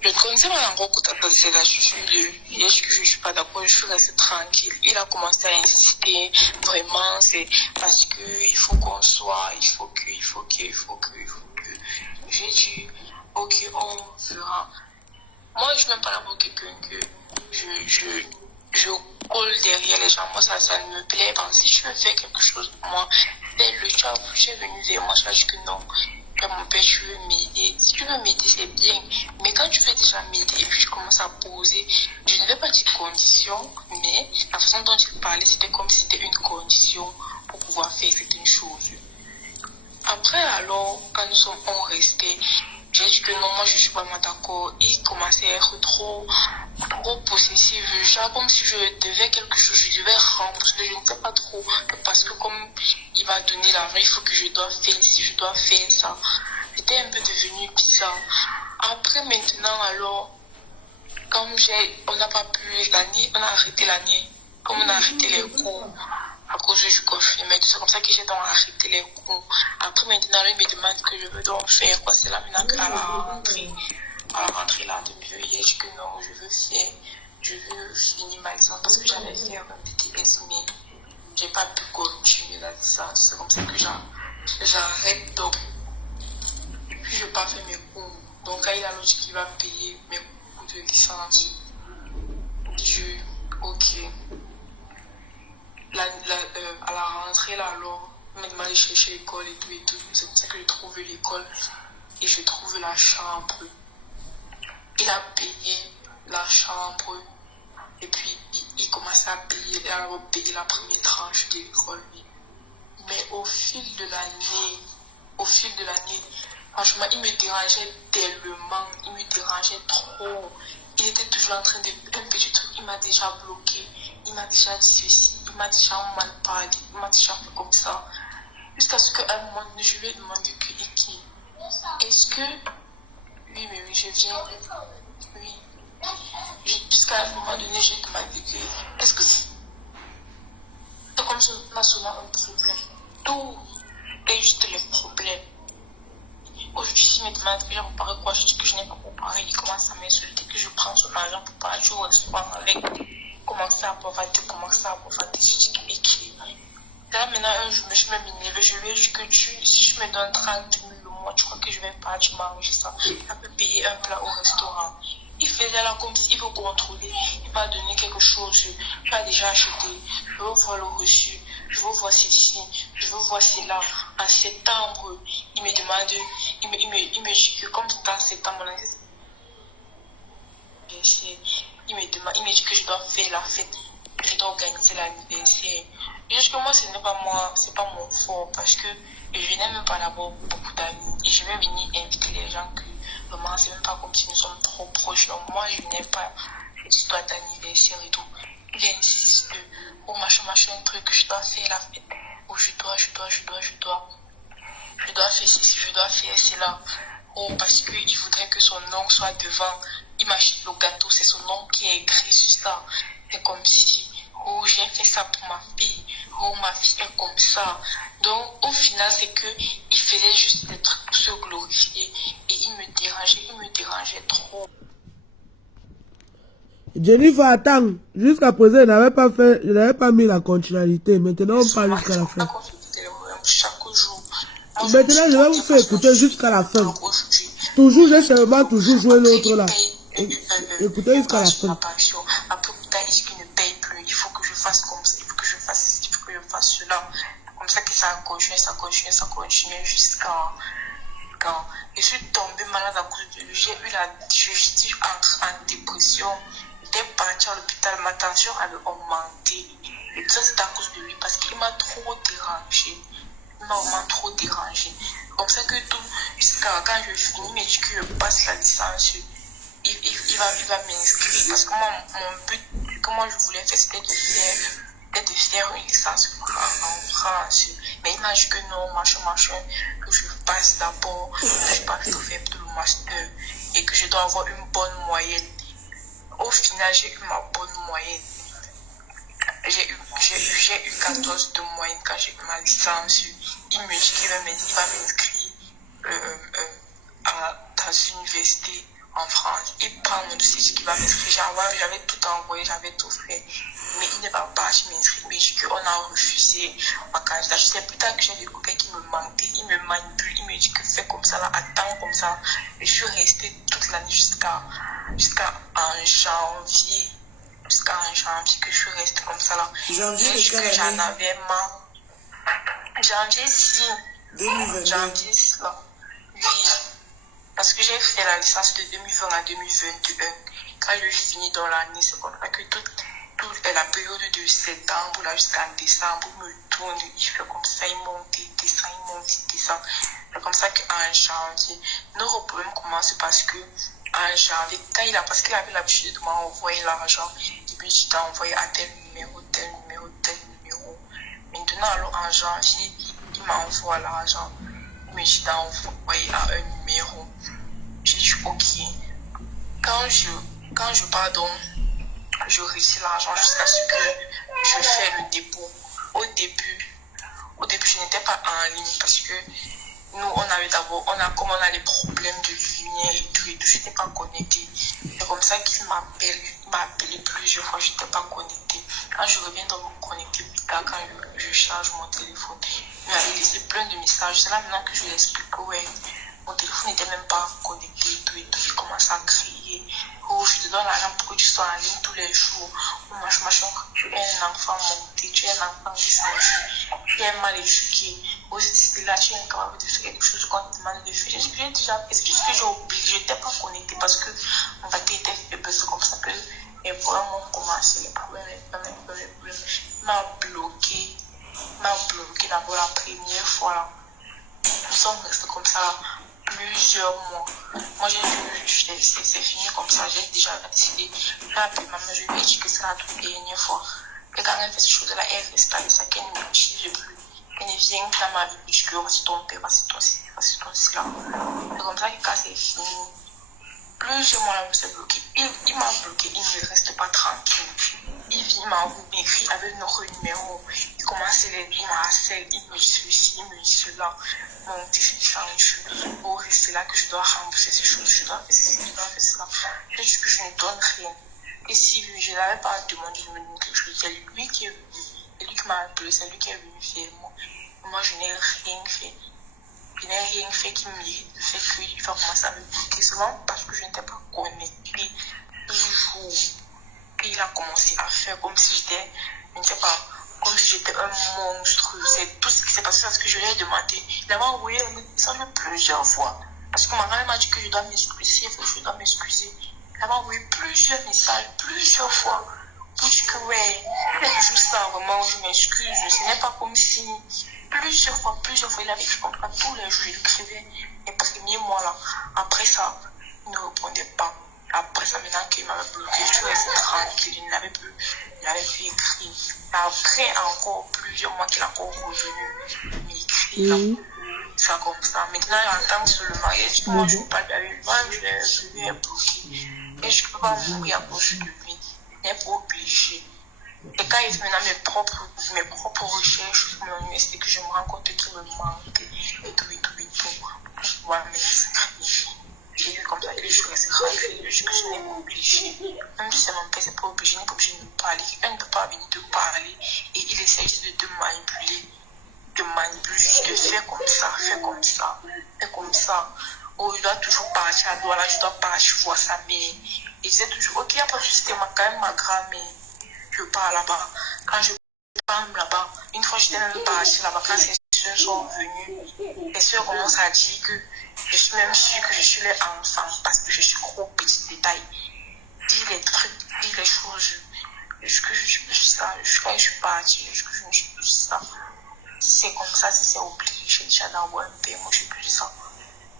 Je ne connaissais pas encore ces attitudes. J'ai dit que je ne suis pas d'accord, je suis restée tranquille. Il a commencé à insister, vraiment, c'est parce qu'il faut qu'on soit, il faut que. J'ai dit, ok, on verra. Moi, je ne suis même pas là pour quelqu'un que je colle derrière les gens. Moi, ça ne me plaît pas. Si tu veux faire quelque chose pour moi, fais-le. Tu es venu vers moi, tu as dit que non. Mon père, tu veux m'aider. Si tu veux m'aider, c'est bien. Mais quand tu veux déjà m'aider et puis tu commences à poser, je ne vais pas dire condition, mais la façon dont il parlait, c'était comme si c'était une condition pour pouvoir faire certaines choses. Après, alors, quand nous sommes restés, j'ai dit que non, moi je suis pas d'accord. Il commençait à être trop possessif. Genre comme si je devais quelque chose, je devais rendre, parce que je ne sais pas trop. Parce que comme il m'a donné l'argent, il faut que je dois faire ci, je dois faire ça. C'était un peu devenu bizarre. Après maintenant, alors, comme on n'a pas pu l'année, on a arrêté l'année. Comme on a arrêté les cours à cause du confinement, c'est comme ça que j'ai donc arrêté les cours. Après maintenant, il me demande ce que je veux donc faire. Quoi. C'est là maintenant qu'à la rentrée là, de mieux, j'ai dit que non, je veux finir ma licence parce que j'allais faire un petit S, mais j'ai pas pu continuer la licence. C'est comme ça que j'arrête donc. Et puis je pars faire mes cours. Donc là, il a l'autre qui va payer mes cours de licence. Ok. À la rentrée là, alors, on m'a demandé de chercher l'école et tout. C'est comme ça que j'ai trouvé l'école et je trouve la chambre. Il a payé la chambre et puis il commençait à payer, il a payé la première tranche de l'école. Mais au fil de l'année, franchement, il me dérangeait tellement, il me dérangeait trop. Il était toujours en train de un petit truc, il m'a déjà bloqué, il m'a déjà dit ceci, il m'a déjà mal parlé, il m'a déjà fait comme ça. Jusqu'à ce qu'à un moment donné, je lui ai demandé qui. Est-ce que. Oui, je viens. Oui. Jusqu'à un moment donné, j'ai demandé que. Est-ce que c'est comme ça, on a souvent un problème. Tout est juste les problèmes. Aujourd'hui, s'il me demande que j'ai comparé quoi, je dis que je n'ai pas comparé. Il commence à m'insulter, que je prends son argent pour partir au restaurant avec. Commencer à boire, je dis qu'il écrit. Là, maintenant, je me suis même énervée. Je lui ai dit que si je me donne 30 000 le mois, tu crois que je vais partir manger ça? Il peut payer un plat au restaurant. Il faisait là comme s'il veut contrôler. Il m'a donné quelque chose. Tu as déjà acheté. Je veux voir le reçu. Je veux voir ceci. Je veux voir cela. En septembre, il me demande, il me dit que comme c'est en septembre, il me dit que je dois faire la fête. Je dois organiser l'anniversaire. Juste que moi, ce n'est pas moi, c'est pas mon fort parce que je n'aime même pas avoir beaucoup d'amis. Et je vais venir inviter les gens que vraiment, c'est même pas comme si nous sommes trop proches. Donc, moi, je n'aime pas cette histoire d'anniversaire et tout. Il insiste que, oh machin, un truc, que je dois faire la fête. Oh, je dois faire ceci, je dois faire cela. Oh, parce qu'il voudrait que son nom soit devant. Il m'achète le gâteau, c'est son nom qui est écrit sur ça. C'est comme si, oh, j'ai fait ça pour ma fille. Oh, ma fille est comme ça. Donc, au final, c'est que il faisait juste des trucs pour se glorifier. Et il me dérangeait trop. Jennifer, attends. Jusqu'à présent, je n'avais pas mis la continualité. Maintenant, on parle jusqu'à la fin. Chaque jour. Maintenant, je vais vous faire écouter jusqu'à la fin. Toujours, j'ai seulement toujours joué l'autre là. Écoutez jusqu'à la fin. Après, il ne paye plus. Il faut que je fasse comme ça. Il faut que je fasse ceci. Il faut que je fasse cela. Comme ça que ça a continué jusqu'à quand je suis tombée malade à cause de lui. J'étais en dépression. J'étais partie à l'hôpital. Ma tension avait augmenté. Et tout ça, c'est à cause de lui parce qu'il m'a trop dérangé. Il m'a vraiment trop dérangé. Comme ça que tout, jusqu'à quand je finis mes études, je passe la licence, il va m'inscrire. Parce que moi, mon but, que moi je voulais faire, c'était de faire une licence en France. Mais il m'a dit que non, machin, que je passe d'abord, que je passe de faire tout le master et que je dois avoir une bonne moyenne. Au final, j'ai eu ma bonne moyenne. J'ai eu 14 de moyenne quand j'ai eu ma licence. Il me dit qu'il va m'inscrire dans une université en France. Il prend mon dossier qu'il va m'inscrire. J'avais tout envoyé, j'avais tout fait. Mais il ne va pas m'inscrire. Il me dit qu'on a refusé ma candidature. C'est plus tard que j'ai des copains qui me mentait. Il me manipule. Il me dit que fais comme ça, là, attends comme ça. Et je suis restée toute l'année jusqu'à en janvier. jusqu'en janvier que je suis restée comme ça là. Janvier de Et quelle que j'en année? avais marre. Janvier 6. 2022. Janvier là. Oui. Parce que j'ai fait la licence de 2020 à 2021. Quand je finis dans l'année, c'est comme ça que toute la période de septembre là jusqu'en décembre me tourne, il fait comme ça, il monte, il descend, il monte, il descend. C'est comme ça qu'en janvier, notre problème commence parce que en janvier, parce qu'il avait l'habitude de m'envoyer l'argent, et puis je t'ai envoyé à tel numéro, tel numéro, tel numéro. Maintenant, alors en janvier, il m'envoie l'argent, mais je t'ai envoyé à un numéro. J'ai dit ok. Quand je pardonne, je retire l'argent jusqu'à ce que je fais le dépôt. Au début, je n'étais pas en ligne parce que nous, comme on a les problèmes de lumière et tout, je n'étais pas connectée. C'est comme ça qu'il m'appelle. Il m'a appelé plusieurs fois, je n'étais pas connectée. Quand je reviens dans me connecter plus tard, quand je charge mon téléphone, il m'avait laissé plein de messages. C'est là maintenant que je lui explique que ouais, mon téléphone n'était même pas connecté et tout. Il commence à crier. Oh, je te donne l'argent pour que tu sois en ligne tous les jours. Oh, machin, tu es un enfant monté, tu es un enfant descendu, tu es mal éduqué. Oh, c'est là, tu es incapable de faire quelque chose qu'on te demande de faire. J'ai déjà fait, c'est juste que j'ai oublié, je n'étais pas connectée parce que mon batterie était faible. C'est comme ça que les problèmes ont commencé, les problèmes. Il m'a bloqué d'abord la première fois là. Nous sommes restés comme ça là plusieurs mois. Moi j'ai vu, c'est fini comme ça, j'ai déjà décidé. Là, puis maman, je lui ai dit que c'est la toute dernière fois. Et quand elle fait ces choses-là, elle reste avec ça, qu'elle ne m'utilise plus. Elle ne vient que dans ma vie, je dis, voici ton père, voici ton ci, voici ton ci là. C'est comme ça que quand c'est fini, plusieurs mois là, je me suis bloqué. Il m'a bloqué, il ne reste pas tranquille. Il vient, il m'écrit avec notre numéro. Il commence à il m'harcèle, il me dit ceci, il me dit cela. Mon petit descendu. Oh, c'est là que je dois rembourser ces choses, je dois faire ceci, je dois faire cela. Je dis que je ne donne rien. Et si je n'avais pas demandé de me donner quelque chose, c'est lui qui est venu. C'est lui qui m'a appelé, c'est lui qui est venu faire moi. Moi, je n'ai rien fait. Je n'ai rien fait qui mérite le fait qu'il va commencer à me bloquer. Seulement parce que je n'étais pas connectée toujours. Et il a commencé à faire comme si j'étais, je ne sais pas, comme si j'étais un monstre. C'est tout ce qui s'est passé parce que je lui ai demandé. Il avait envoyé un message plusieurs fois. Parce que ma mère m'a dit que je dois m'excuser, je dois m'excuser. Il avait envoyé plusieurs messages, plusieurs fois. Pour dire que ouais, je ça, vraiment, je m'excuse. Ce n'est pas comme si, plusieurs fois, il avait écrit comme ça tous les jours. Il écrivait les premiers mois là. Après ça, il ne répondait pas. Après ça, maintenant qu'il m'avait bloqué, je suis restée tranquille, il n'avait plus écrit. Après encore plusieurs mois qu'il a encore revenu m'écrire là. Ça comme ça. Maintenant, il entend sur le mariage, moi je ne peux pas lui avec moi, je l'ai bloqué. Et je ne peux pas mourir à cause de lui. Il n'est pas obligé. Et quand il fait maintenant mes propres recherches sur mon université, que je me rends compte qu'il me manque et tout. Pour pouvoir m'inscrire. J'ai vu comme ça que je suis restée tranquille, que je n'ai pas obligé. Même si c'est mon père, c'est pas obligé, n'est pas obligé de me parler. Quelqu'un ne peut pas venir te parler et il essaie juste de te manipuler. Juste de faire comme ça. Oh, je dois toujours partir à Douala, je dois partir voir sa mère. Et je disais toujours, ok, après c'était quand même ma grand-mère. Je pars là-bas. Quand je pars là-bas, une fois j'étais même partie là-bas, quand ces soeurs sont venues, les soeurs commencent à dire que je suis même sûre que je suis leur enfant parce que je suis gros petit détail. Dis les trucs, dis les choses. Que je suis plus ça. Quand je suis partie, que je ne suis plus ça. C'est comme ça, si c'est obligé déjà d'avoir un père, moi je suis plus ça.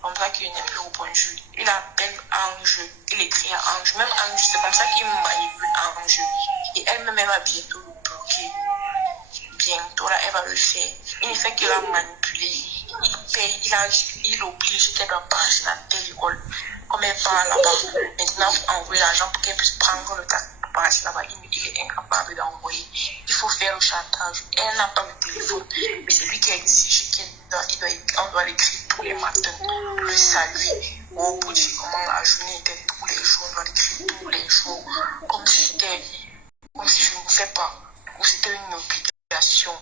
Comme ça qu'il n'est plus répondu. Il appelle Ange, il écrit à Ange. Même Ange, c'est comme ça qu'il manipule Ange. Et elle-même, elle va bientôt le bloquer. Bientôt, là, elle va le faire. Il ne fait que la manipuler. Il paye, il oblige qu'elle doit passer dans telle école. Comme elle part là-bas, maintenant, pour envoyer l'argent pour qu'elle puisse prendre le taxi pour passer là-bas, il est incapable d'envoyer. Il faut faire le chantage. Elle n'a pas le téléphone. Mais c'est lui qui exige qu'on doit l'écrire tous les matins. Le salut. Ou pour dire comment la journée était tous les jours. On doit l'écrire tous les jours. Comme si je ne sais pas. Ou c'était une obligation.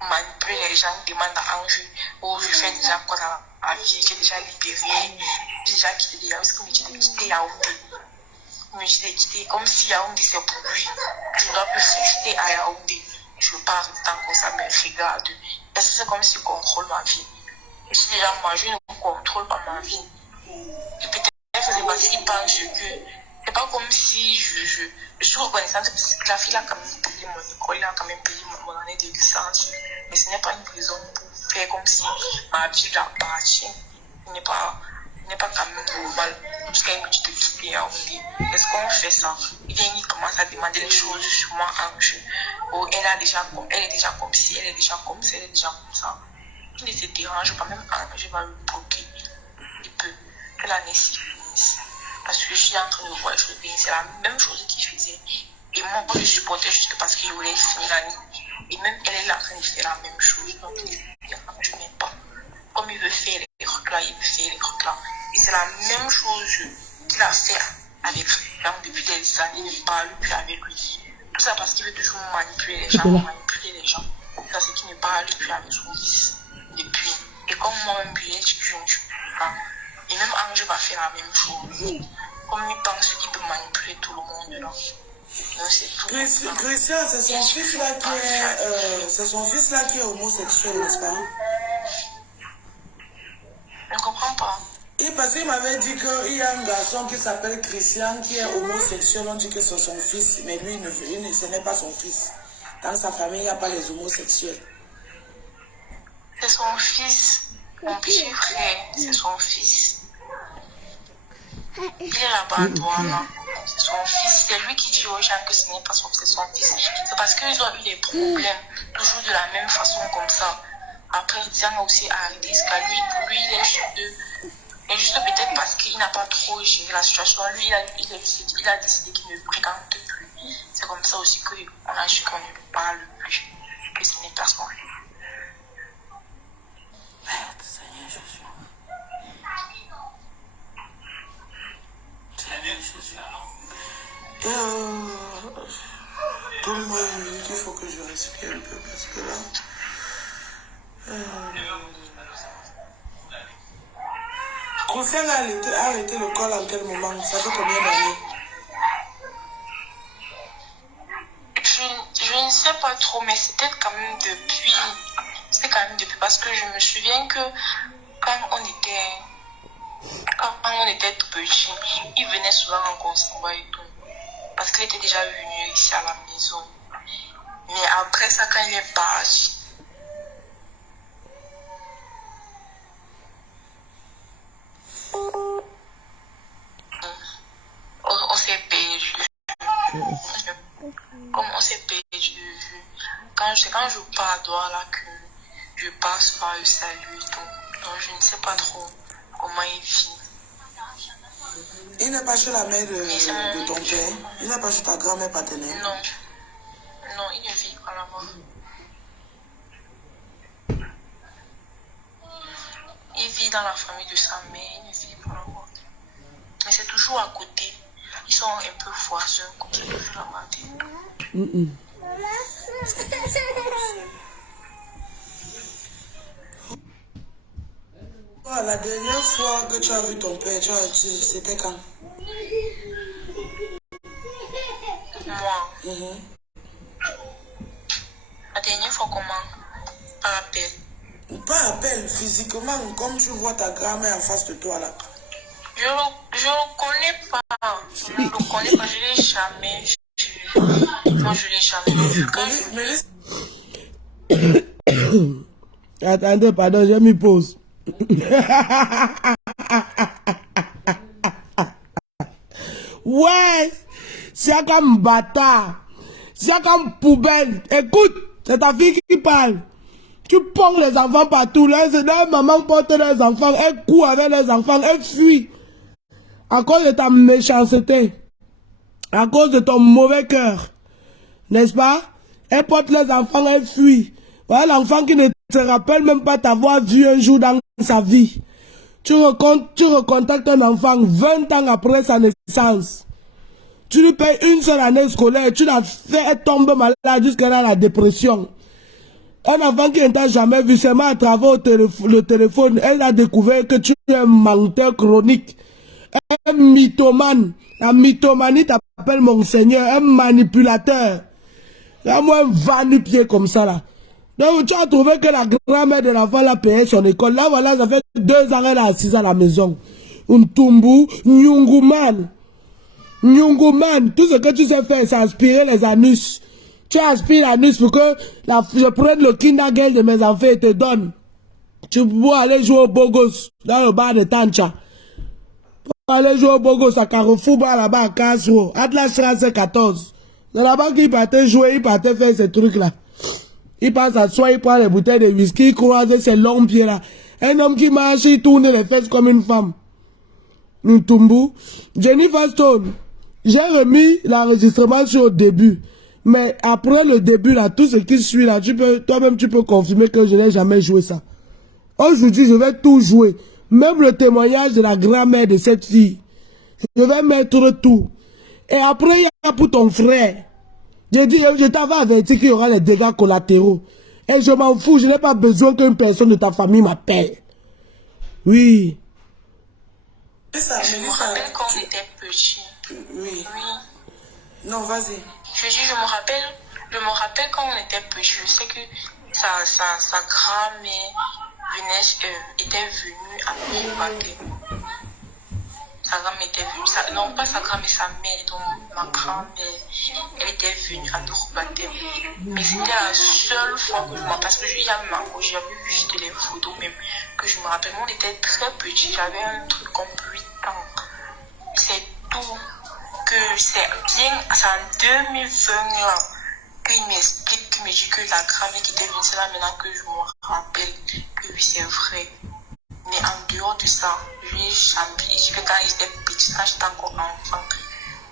Manipuler les gens, demandent à Ange. Oh, je fais déjà quoi dans la vie. J'ai déjà libéré. J'ai déjà quitté. Est-ce que j'ai quitté Yaoundé? me disait quitter, comme si Yaoundé c'est pour lui. Je dois plus rester à Yaoundé. Je ne veux pas rester encore ça, mais regarde. Parce que c'est comme s'il contrôle ma vie. Et si déjà moi, je ne contrôle pas ma vie. Et peut-être c'est parce qu'il pense que c'est pas comme si je suis reconnaissante parce que la fille a quand même payé mon école, il a quand même payé mon année de licence. Mais ce n'est pas une raison pour faire comme si ma vie l'appartient. Ce n'est pas quand même normal jusqu'à une petite quitter Yaoundé. Est-ce qu'on fait ça? Il vient, il commence à demander les choses sur moi en jeu. Oh, elle est déjà comme ci, elle est déjà comme ça, elle est déjà comme ça. Il ne se dérange pas, même je vais le bloquer. Il peut que l'année s'y finisse. Parce que je suis en train de voir, je reviens, c'est la même chose qu'il faisait. Et moi, je supportais juste parce qu'il voulait finir l'année. Et même elle est en train de faire la même chose. Donc, je n'aime pas. Comme il veut faire les trucs là, il veut faire les trucs là. Et c'est la même chose qu'il a fait avec Réan depuis des années, il ne parle plus avec lui. Tout ça parce qu'il veut toujours manipuler les gens, Ça, c'est qu'il ne parle plus avec son fils depuis. Et comme moi-même, je ne suis pas. Et même Ange va faire la même chose. Comme il pense qu'il peut manipuler tout le monde là. Donc c'est tout. Christian, c'est son fils là qui est homosexuel, n'est-ce pas? Je ne comprends pas. Et parce qu'il m'avait dit qu'il y a un garçon qui s'appelle Christian qui est homosexuel, on dit que c'est son fils, mais lui, ce n'est pas son fils. Dans sa famille, il n'y a pas les homosexuels. C'est son fils, mon petit frère, c'est son fils. Il est là-bas à Douala. C'est son fils. C'est lui qui dit aux gens que ce n'est pas son fils. C'est parce qu'ils ont eu des problèmes, toujours de la même façon comme ça. Après, Tian a aussi arrêté. Pour lui, il est juste peut-être parce qu'il n'a pas trop géré la situation. Lui, il a décidé qu'il ne fréquente plus. C'est comme ça aussi qu'on a su qu'on ne parle plus. Que ce n'est pas son fils. Merde, Seigneur Jésus. Seigneur Jésus. Donne-moi une minute, il faut que je respire un peu parce que là. Christian a arrêté l'école en quel moment? Ça fait combien d'années? Je ne sais pas trop, mais c'était quand même depuis. Parce que je me souviens que quand on était tout petit, il venait souvent en conservatoire et tout. Parce qu'il était déjà venu ici à la maison. Mais après ça, quand il est parti, on s'est perdu. Comme on s'est perdu de vue. Quand je pars à Douala que je passe par le salut et tout. Donc je ne sais pas trop comment il vit. Il n'est pas chez la mère de ton père? Il n'est pas chez ta grand-mère paternelle? Non, il ne vit pas là-bas. Il vit dans la famille de sa mère, il ne vit pas là-bas. Mais c'est toujours à côté. Ils sont un peu voisins, comme c'est toujours là-bas. La dernière fois que tu as vu ton père, c'était quand? Moi. La dernière fois comment? Par appel. Pas appel, physiquement, comme tu vois ta grand-mère en face de toi là. Je ne connais pas. Je ne connais pas, je ne l'ai jamais vu. Moi, je ne l'ai jamais vu. Attendez, pardon, j'ai mis pause. Ouais, c'est comme bâtard, c'est comme poubelle. Écoute, c'est ta fille qui parle. Tu ponds les enfants partout. Là, c'est la maman porte les enfants, elle court avec les enfants, elle fuit. À cause de ta méchanceté, à cause de ton mauvais cœur, n'est-ce pas? Elle porte les enfants, elle fuit. Voilà l'enfant qui ne te rappelle même pas t'avoir vu un jour dans sa vie. Tu recontactes un enfant 20 ans après sa naissance. Tu lui payes une seule année scolaire, tu l'as fait tomber malade jusqu'à la dépression. Un enfant qui ne t'a jamais vu, seulement à travers le téléphone, elle a découvert que tu es un menteur chronique. Un mythomane. La mythomanie t'appelle mon Seigneur, un manipulateur. Là, moi, un va-nu-pied comme ça, là. Donc, tu as trouvé que la grand-mère de l'enfant l'a payé son école. Là, voilà, ça fait 2 ans qu'elle est assise à la maison. Ntumbu, Nyunguman. Nyunguman, tout ce que tu sais faire, c'est aspirer les anus. Tu aspires l'anus pour que je prenne le kindergarten de mes enfants et te donne. Tu peux aller jouer au Bogos, dans le bar de Tancha. Pour aller jouer au Bogos à Carrefour, là-bas à Casro, Atlas 14. C'est là-bas qu'il partait jouer, il partait faire ces trucs-là. Il passe à soi, il prend les bouteilles de whisky, il croise ses longs pieds-là. Un homme qui marche, il tourne les fesses comme une femme. Ntumbu. Jennifer Stone, j'ai remis l'enregistrement sur le début. Mais après le début, là, tout ce qui suit, là, toi-même, tu peux confirmer que je n'ai jamais joué ça. Aujourd'hui, je vais tout jouer. Même le témoignage de la grand-mère de cette fille. Je vais mettre tout. Et après, il y a pour ton frère. J'ai dit, je t'avais averti qu'il y aura les dégâts collatéraux. Et je m'en fous, je n'ai pas besoin qu'une personne de ta famille m'appelle. Oui. Je me rappelle quand on était petit. Oui. Non, vas-y. Je me rappelle quand on était petit. Je sais que sa grand-mère était venue à mon baptême. Sa grand-mère était venue, non pas sa grand-mère, sa mère, donc ma grand-mère, elle était venue à notre baptême. Mais c'était la seule fois que je me rappelle, parce que j'avais vu juste les photos même, que je me rappelle. Moi, on était très petits, j'avais un truc comme 8 ans. C'est tout. Que c'est bien, c'est en 2020 là, qu'il m'explique, qu'il me dit que la grand-mère qui était venue, c'est là maintenant que je me rappelle que oui, c'est vrai. Mais en dehors de ça, je n'ai jamais dit que quand j'étais petit, quand j'étais encore enfant,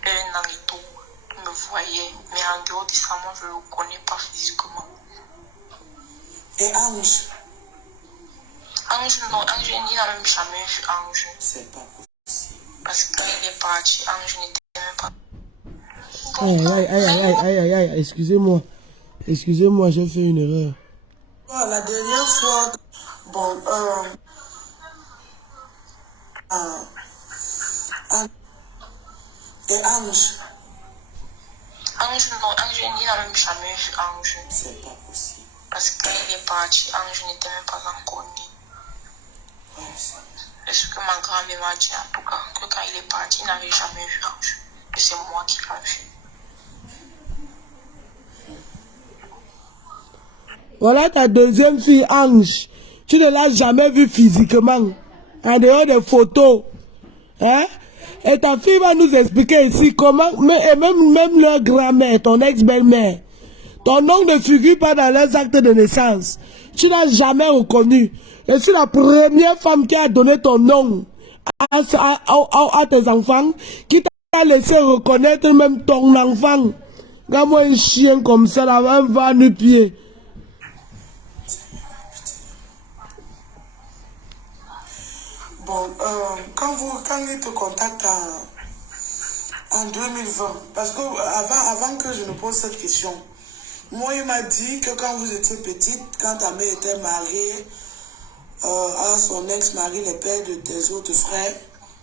1 an et tout, je me voyais. Mais en dehors de ça, moi, je ne le connais pas physiquement. Et Ange? Ange, non, Ange, il n'a même jamais vu Ange. C'est pas possible. Parce que quand il est parti, Ange n'était même pas. Aïe, excusez-moi. Excusez-moi, j'ai fait une erreur. Oh, la dernière fois, bon, et Ange? Ange, non, Ange, il n'a même jamais vu Ange. C'est pas possible. Parce que quand il est parti, Ange n'était même pas encore né. Ouais, C'est ce que ma grand-mère m'a dit en tout cas, que quand il est parti, il n'avait jamais vu Ange. Que c'est moi qui l'ai vu. Voilà ta deuxième fille, Ange. Tu ne l'as jamais vue physiquement. En dehors des photos. Hein? Et ta fille va nous expliquer ici comment, et même leur grand-mère, ton ex-belle-mère, ton nom ne figure pas dans leurs actes de naissance. Tu n'as jamais reconnu. Je suis la première femme qui a donné ton nom à tes enfants, qui t'a laissé reconnaître même ton enfant. Regarde-moi un chien comme ça, là, un va-nu-pied. Bon, quand il te contacte en 2020, parce que avant que je ne pose cette question, moi il m'a dit que quand vous étiez petite, quand ta mère était mariée à son ex-mari, le père de tes autres frères,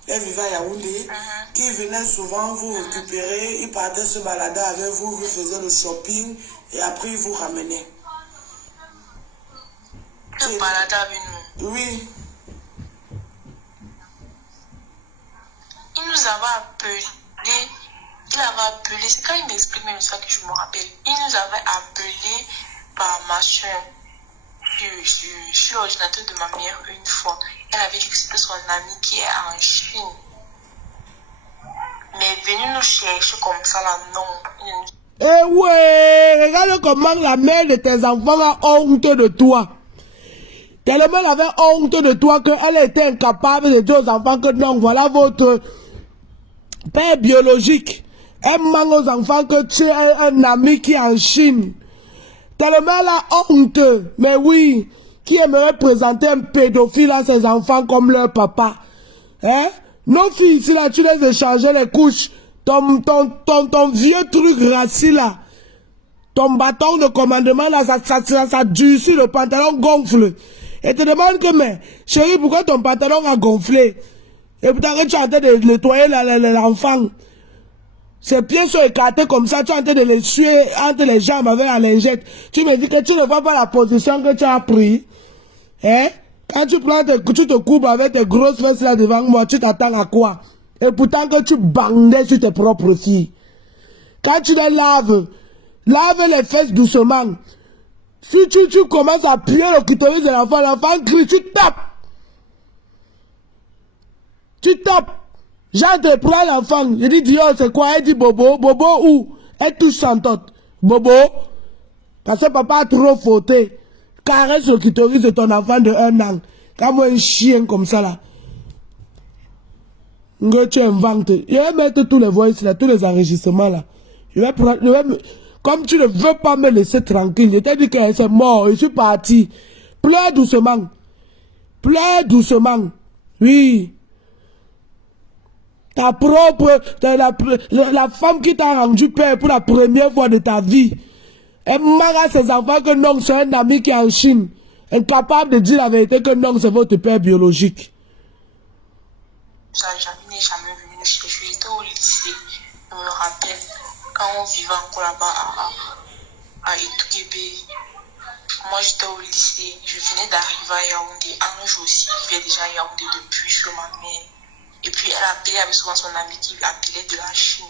elle vivait à Yaoundé, qui venait souvent vous récupérer, il partait se balader avec vous, vous faisiez le shopping et après il vous ramenait. Il baladait avec nous. Oui. Il nous avait appelé, c'est quand il m'explique même ça que je me rappelle. Il nous avait appelé par ma soeur sur l'ordinateur de ma mère une fois. Elle avait dit que c'était son ami qui est en Chine. Mais venu nous chercher comme ça là, non. Eh ouais, regarde comment la mère de tes enfants a honte de toi. Tellement elle avait honte de toi qu'elle était incapable de dire aux enfants que non, voilà votre père biologique. Elle manque aux enfants que tu es un ami qui est en Chine. Tellement elle a honte. Mais oui, qui aimerait présenter un pédophile à ses enfants comme leur papa. Hein? Nos filles ici, là, tu les échangeais les couches. Ton vieux truc raciste, là. Ton bâton de commandement, là, ça durcit, le pantalon gonfle. Et te demande que, mais, chérie, pourquoi ton pantalon a gonflé? Et pourtant que tu es en train de nettoyer l'enfant. Ses pieds sont écartés comme ça, tu es en train de les suer entre les jambes avec la lingette. Tu me dis que tu ne vois pas la position que tu as pris. Hein? Quand tu te courbes avec tes grosses fesses là devant moi, tu t'attends à quoi? Et pourtant que tu bandais sur tes propres filles. Quand tu les laves, lave les fesses doucement. Si tu commences à plier le clitoris de l'enfant, l'enfant crie, tu tapes. Tu tapes. J'entre, prends l'enfant. Je dis, Dieu, c'est quoi? Elle dit, Bobo. Bobo où? Elle touche sans tote. Bobo. Parce que papa a trop fauté. Caresse le clitoris de ton enfant de 1 an. Comme un chien comme ça là. Que tu inventes. Je vais mettre tous les voices là, tous les enregistrements là. Je vais prendre, comme tu ne veux pas me laisser tranquille, je t'ai dit que c'est mort, je suis parti. Pleure doucement. Pleure doucement. Oui. Ta propre, la femme qui t'a rendu père pour la première fois de ta vie. Elle marre à ses enfants que non, c'est un ami qui est en Chine. Incapable de dire la vérité que non, c'est votre père biologique. Il n'est jamais venu nous chercher. J'étais au lycée, je me rappelle, quand on vivait encore là-bas à Etougébé. Moi j'étais au lycée, je venais d'arriver à Yaoundé. Ange aussi, il vivait déjà à Yaoundé depuis chez ma mère. Et puis elle appelait avec souvent son ami qui appelait de la Chine.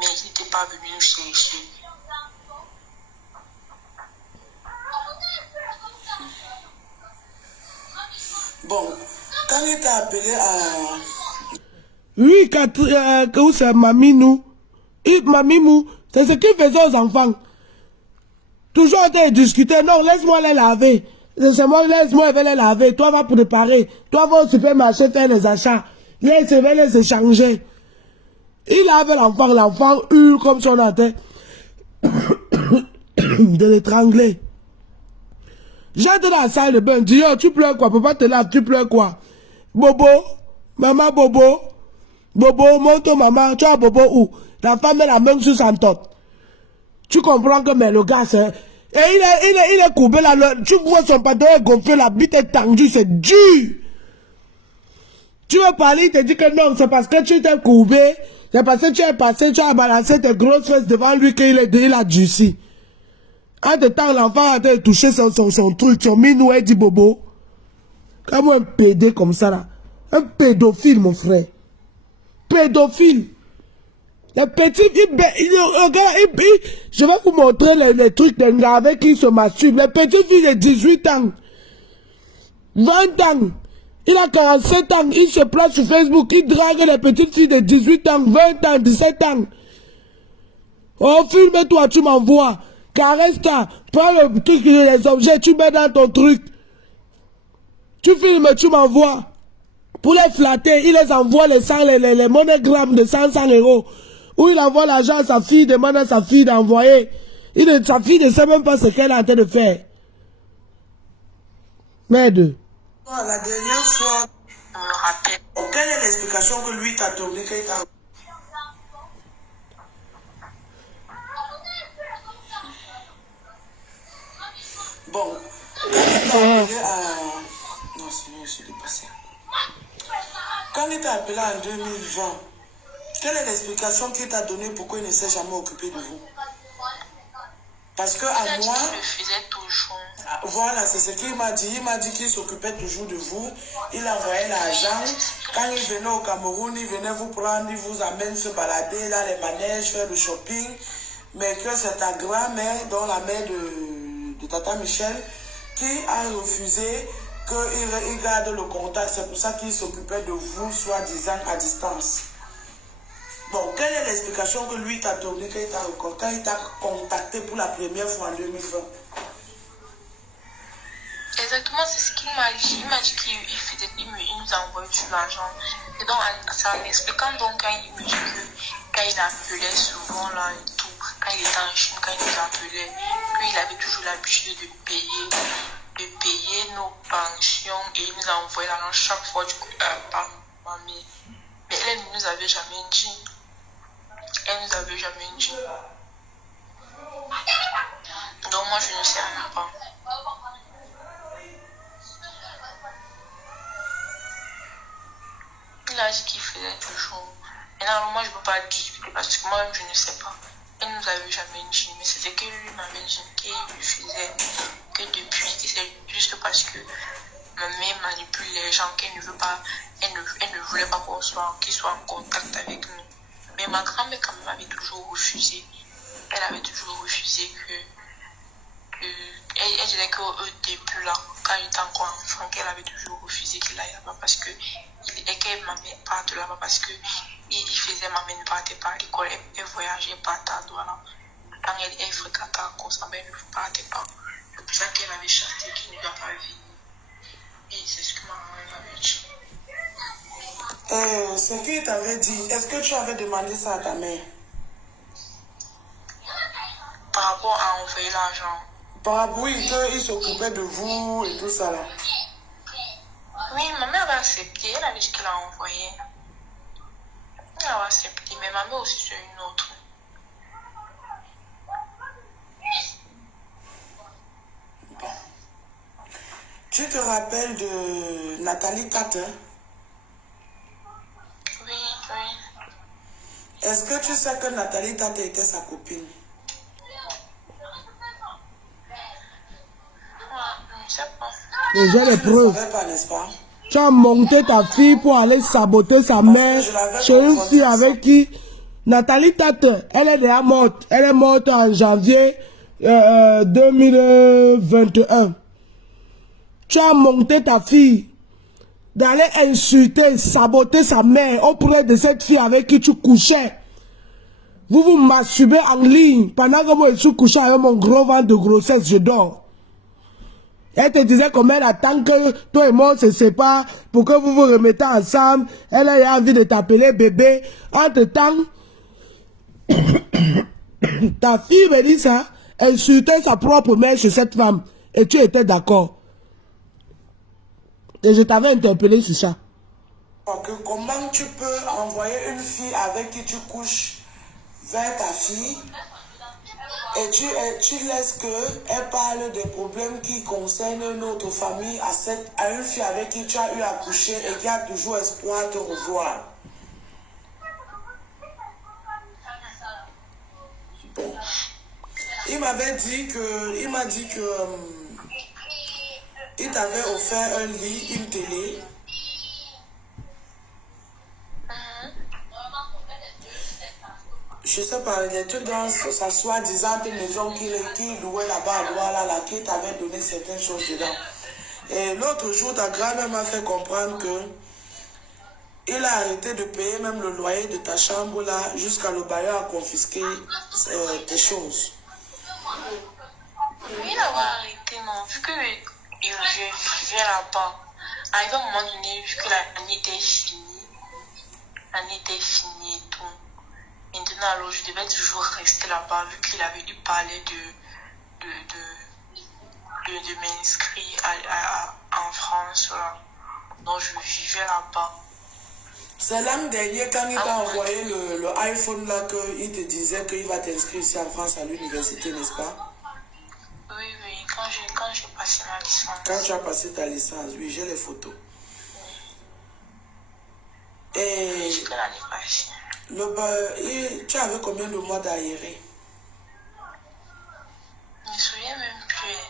Mais il n'était pas venu nous chercher. Bon, quand il t'a appelé à... Oui, où c'est Mamimou. Mamimou, c'est ce qu'il faisait aux enfants. Toujours en train de discuter. Non, laisse-moi les laver. C'est moi, laisse-moi, je vais les laver. Toi, va préparer. Toi, va au supermarché faire les achats. Laisse, je vais les échanger. Il avait l'enfant. L'enfant hurle comme son atteint. De l'étrangler. J'étais dans la salle de bain. Dis, yo, tu pleures quoi? Papa te lave, tu pleures quoi? Bobo, maman Bobo. Bobo, monte maman. Tu as Bobo où? La femme met la main sur sa tête. Tu comprends que mais le gars, c'est... Et il est courbé là. Tu vois son pantalon est gonflé, la bite est tendue, c'est dur. Tu veux parler, il te dit que non, c'est parce que tu t'es courbé. C'est parce que tu es passé, tu as balancé tes grosses fesses devant lui qu'il a durci. En te temps, l'enfant a touché son truc, son minou, il dit Bobo. Comme un pédé comme ça là. Un pédophile, mon frère. Pédophile. Les petits, je vais vous montrer les trucs d'un gars avec qui il se masturbe. Les petites filles de 18 ans, 20 ans, il a 47 ans, il se place sur Facebook, il drague les petites filles de 18 ans, 20 ans, 17 ans. Oh, filme-toi, tu m'envoies. Caresse-toi, prends le truc, les objets, tu mets dans ton truc. Tu filmes, tu m'envoies. Pour les flatter, il les envoie les monogrammes de 100 euros. Où il envoie l'argent à sa fille, demande à sa fille d'envoyer. Sa fille ne sait même pas ce qu'elle est en train de faire. Merde. La dernière fois, quelle est l'explication que lui t'a donnée qu'il t'a... Bon, quand il t'a appelé à... Non, je suis dépassé. Quand il t'a appelé en 2020, quelle est l'explication qu'il t'a donnée pourquoi il ne s'est jamais occupé de vous? Parce que à moi... Il le faisait toujours. Voilà, c'est ce qu'il m'a dit. Il m'a dit qu'il s'occupait toujours de vous. Il envoyait l'argent. Quand il venait au Cameroun, il venait vous prendre, il vous amène se balader dans les manèges, faire le shopping. Mais que c'est ta grand-mère, dont la mère de Tata Michel, qui a refusé qu'il garde le contact. C'est pour ça qu'il s'occupait de vous, soi-disant, à distance. Bon, quelle est l'explication que lui t'a donnée quand il t'a contacté pour la première fois en 2020? Exactement, c'est ce qu'il m'a dit. Il m'a dit qu'il nous envoyait de l'argent. Et donc, c'est en expliquant donc quand il me dit que quand il appelait souvent là et tout, quand il était en Chine, quand il nous appelait, qu'il avait toujours l'habitude de payer nos pensions et il nous envoyait l'argent chaque fois par mamie. Mais elle ne nous avait jamais dit. Elle nous avait jamais dit. Donc moi je ne sais rien pas. Il faisait toujours. Maintenant, moi, je ne peux pas discuter parce que moi-même, je ne sais pas. Elle ne nous avait jamais dit, mais c'était que lui m'avait dit qu'il lui faisait que depuis, et c'est juste parce que ma mère manipule les gens qu'elle ne veut pas, elle ne voulait pas qu'ils soient en contact avec nous. Mais ma grand-mère, quand même, avait toujours refusé. Elle avait toujours refusé elle disait qu'au début, là, quand il était encore enfant, qu'elle avait toujours refusé qu'il aille là-bas parce que, et qu'elle ma mère parte là-bas parce que il faisait, ma mère ne partait pas à l'école, elle voyageait, partait à Douala. Quand elle fréquentait encore, sa mère ne partait pas. C'est pour ça qu'elle avait chanté qu'il ne doit pas venir. Et c'est ce que ma mère avait dit. Ce qu'il t'avait dit, est-ce que tu avais demandé ça à ta mère? Par rapport à envoyer l'argent. Oui, qu'il s'occupait de vous et tout ça là. Oui, ma mère avait accepté, elle avait dit qu'elle a envoyé. Elle a accepté, mais ma mère aussi c'est une autre. Bon. Tu te rappelles de Nathalie Tate? Oui, oui. Est-ce que tu sais que Nathalie Tate était sa copine? Je ne sais pas. Déjà les Tu ne preuves. savais pas, n'est-ce pas? Tu as monté ta fille pour aller saboter sa mère chez une fille avec qui Nathalie Tate, elle est déjà morte. Elle est morte en janvier 2021. Tu as monté ta fille d'aller insulter, saboter sa mère auprès de cette fille avec qui tu couchais. Vous vous masturbez en ligne pendant que moi je suis couché avec mon gros ventre de grossesse, je dors. Elle te disait combien elle attend que toi et moi on se séparent pour que vous vous remettez ensemble. Elle a envie de t'appeler bébé. Entre-temps, ta fille me dit ça, insulter sa propre mère chez cette femme. Et tu étais d'accord. Et je t'avais interpellé sur ça. Comment tu peux envoyer une fille avec qui tu couches vers ta fille et tu laisses qu'elle parle des problèmes qui concernent notre famille à une fille avec qui tu as eu à coucher et qui a toujours espoir de te revoir. Bon. Il m'a dit que il t'avait offert un lit, une télé. Je sais pas, des trucs dans sa soi-disant maison qu'il louait là-bas à Douala, là, qui t'avait donné certaines choses dedans. Et l'autre jour, ta grand-mère m'a fait comprendre que il a arrêté de payer même le loyer de ta chambre là, jusqu'à le bailleur a confisqué tes choses. Oui, il a arrêté, non. Vu que je vivais là-bas, à un moment donné, vu que l'année était finie et tout. Maintenant, alors, je devais toujours rester là-bas, vu qu'il avait dû parler de m'inscrire en France, là. Donc, je vivais là-bas. C'est l'an dernier, quand il t'a envoyé le iPhone là, qu'il te disait qu'il va t'inscrire ici en France à l'université, n'est-ce pas? Oui, quand j'ai passé ma licence. Quand tu as passé ta licence, oui, j'ai les photos. Et Jusqu'à l'année passée. Tu avais combien de mois d'arriéré? Je ne me souviens même plus.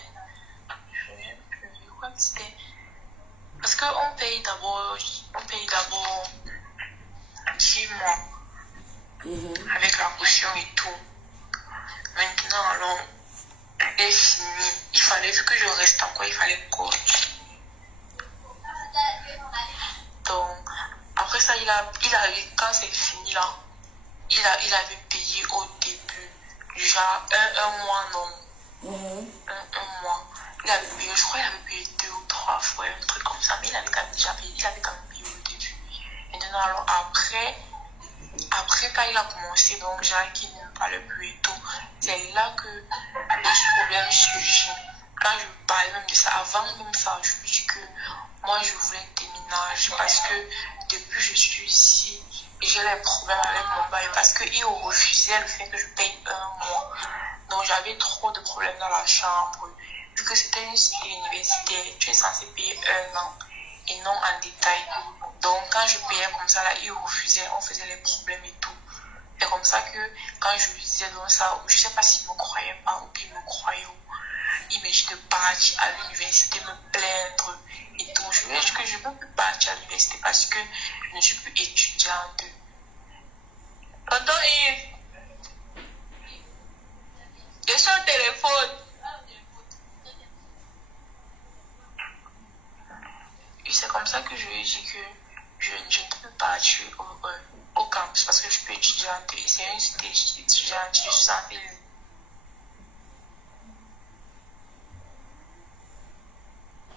Je crois que c'était... Parce qu'on paye d'abord 10 mois avec la caution et tout. Maintenant, alors, c'est fini. Il fallait, vu que je reste encore, il fallait continuer. Donc, après ça, il avait, quand c'est fini là, il avait payé au début, déjà un mois, non. Un mois. Il avait payé, je crois qu'il avait payé 2 ou 3 fois, un truc comme ça, mais il avait quand même déjà payé, il avait quand même payé au début. Maintenant, alors après, quand il a commencé, donc déjà qu'il ne parlait plus et tout, c'est là que le problème surgit. Quand je parlais même de ça, avant même ça, je lui dis que moi je voulais déménager parce que depuis que je suis ici, j'ai les problèmes avec mon bail parce qu'il refusait le fait que je paye un mois. Donc j'avais trop de problèmes dans la chambre. Vu que c'était une cité universitaire, tu es censé payer 1 an. et non en détail. Donc quand je payais comme ça, là, il refusait, on faisait les problèmes et tout. C'est comme ça que quand je lui disais donc ça, je ne sais pas s'il me croyait pas ou qu'il me croyait. Il me dit de partir à l'université me plaindre et tout. Je lui ai dit que je ne peux plus partir à l'université parce que je ne suis plus étudiante. Tonton Yves, je suis au téléphone. Et c'est comme ça que je lui ai dit que je ne peux pas partir au campus parce que je suis plus étudiante. Et c'est une cité étudiante, je suis en ville.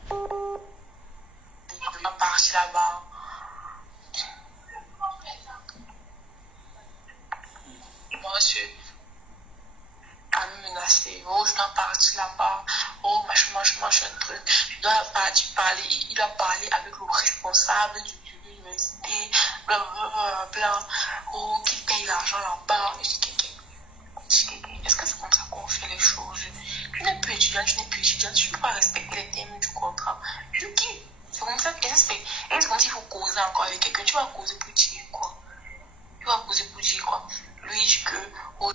Je vais partir là-bas. Moi, je à me menacer. Oh, je dois partir là-bas. Oh, machin, un truc. Je dois partir parler. Il doit parler avec le responsable de l'université. Blablabla. Oh, qu'il paye l'argent là-bas. Est-ce que c'est comme ça qu'on fait les choses? Tu n'es plus étudiante, tu ne peux pas respecter les termes du contrat. Je quitte. C'est comme ça. Et c'est comme s'il faut causer encore avec quelqu'un. Tu vas causer pour dire quoi? Lui, il dit que. Oh,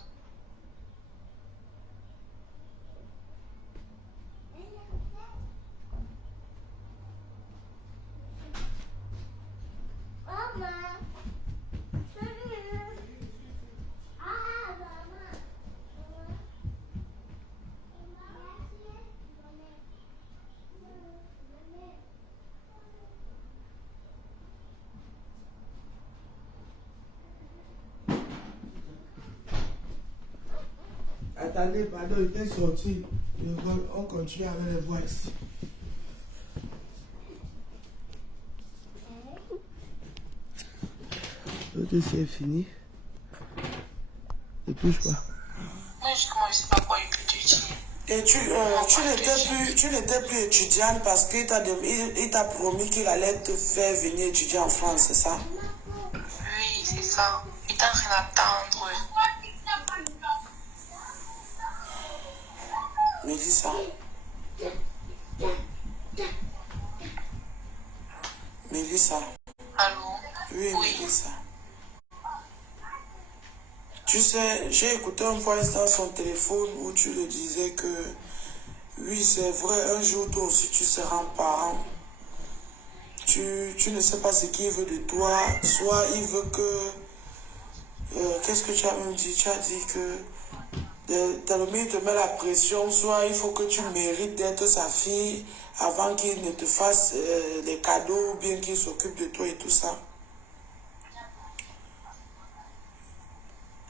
Attendez, pardon, il était sorti. On continue avec les voix ici. Tout c'est fini. Ne touche pas. moi, justement, je ne sais pas quoi étudier. Et tu n'étais plus étudiante parce qu'il t'a promis qu'il allait te faire venir étudier en France, c'est ça? Oui, c'est ça. Il est en train d'attendre. Mélissa. Mélissa. Allô? Oui, Mélissa. Tu sais, j'ai écouté un voice dans son téléphone où tu le disais que oui, c'est vrai, un jour toi aussi tu seras parent. Tu ne sais pas ce qu'il veut de toi. Soit il veut que... qu'est-ce que tu as même dit? Tu as dit que tellement il te met la pression, soit il faut que tu mérites d'être sa fille avant qu'il ne te fasse des cadeaux ou bien qu'il s'occupe de toi et tout ça.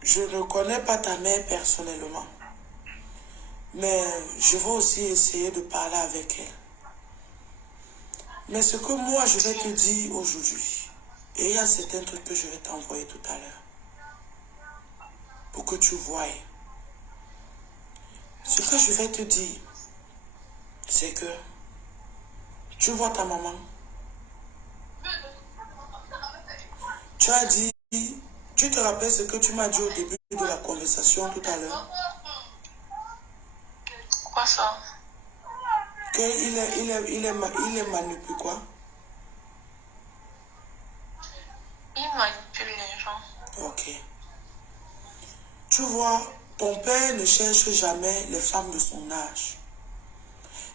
Je ne connais pas ta mère personnellement, mais je vais aussi essayer de parler avec elle. Mais ce que moi je vais te dire aujourd'hui, et il y a certains trucs que je vais t'envoyer tout à l'heure, pour que tu voies. Ce que je vais te dire, c'est que tu vois ta maman. Tu as dit, tu te rappelles ce que tu m'as dit au début de la conversation tout à l'heure? Quoi ça? Qu'il est manipulé quoi? Il manipule les gens. Ok. Tu vois, ton père ne cherche jamais les femmes de son âge.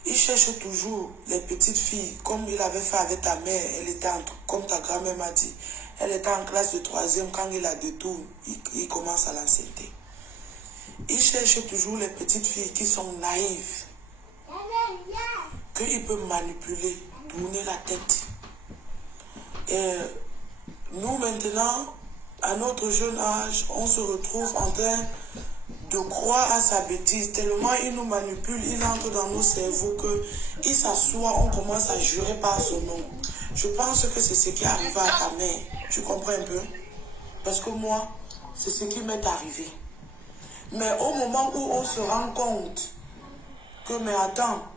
Il cherche toujours les petites filles, comme il avait fait avec ta mère. Elle était comme ta grand-mère m'a dit, elle était en classe de 3e. Quand il a détourné, il commence à l'enceinte. Il cherche toujours les petites filles qui sont naïves, qu'il peut manipuler, tourner la tête. Et nous maintenant, à notre jeune âge, on se retrouve en train de croire à sa bêtise. Tellement il nous manipule, il entre dans nos cerveaux qu'il s'assoit, on commence à jurer par son nom. Je pense que c'est ce qui est arrivé à ta mère. Tu comprends un peu? Parce que moi, c'est ce qui m'est arrivé. Mais au moment où on se rend compte que, mais attends,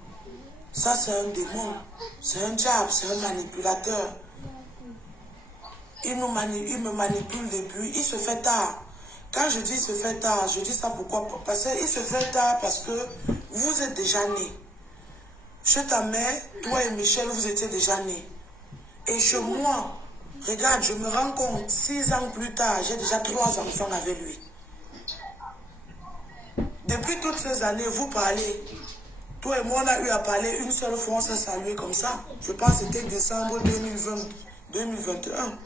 ça c'est un démon, c'est un diable, c'est un manipulateur. Il me manipule depuis, il se fait tard. Quand je dis se fait tard, je dis ça pourquoi? Parce qu'il se fait tard parce que vous êtes déjà nés. Chez ta mère, toi et Michel, vous étiez déjà nés. Et chez moi, regarde, je me rends compte, 6 ans plus tard, j'ai déjà 3 enfants avec lui. Depuis toutes ces années, vous parlez. Toi et moi, on a eu à parler une seule fois, on s'est salué comme ça. Je pense que c'était décembre 2021.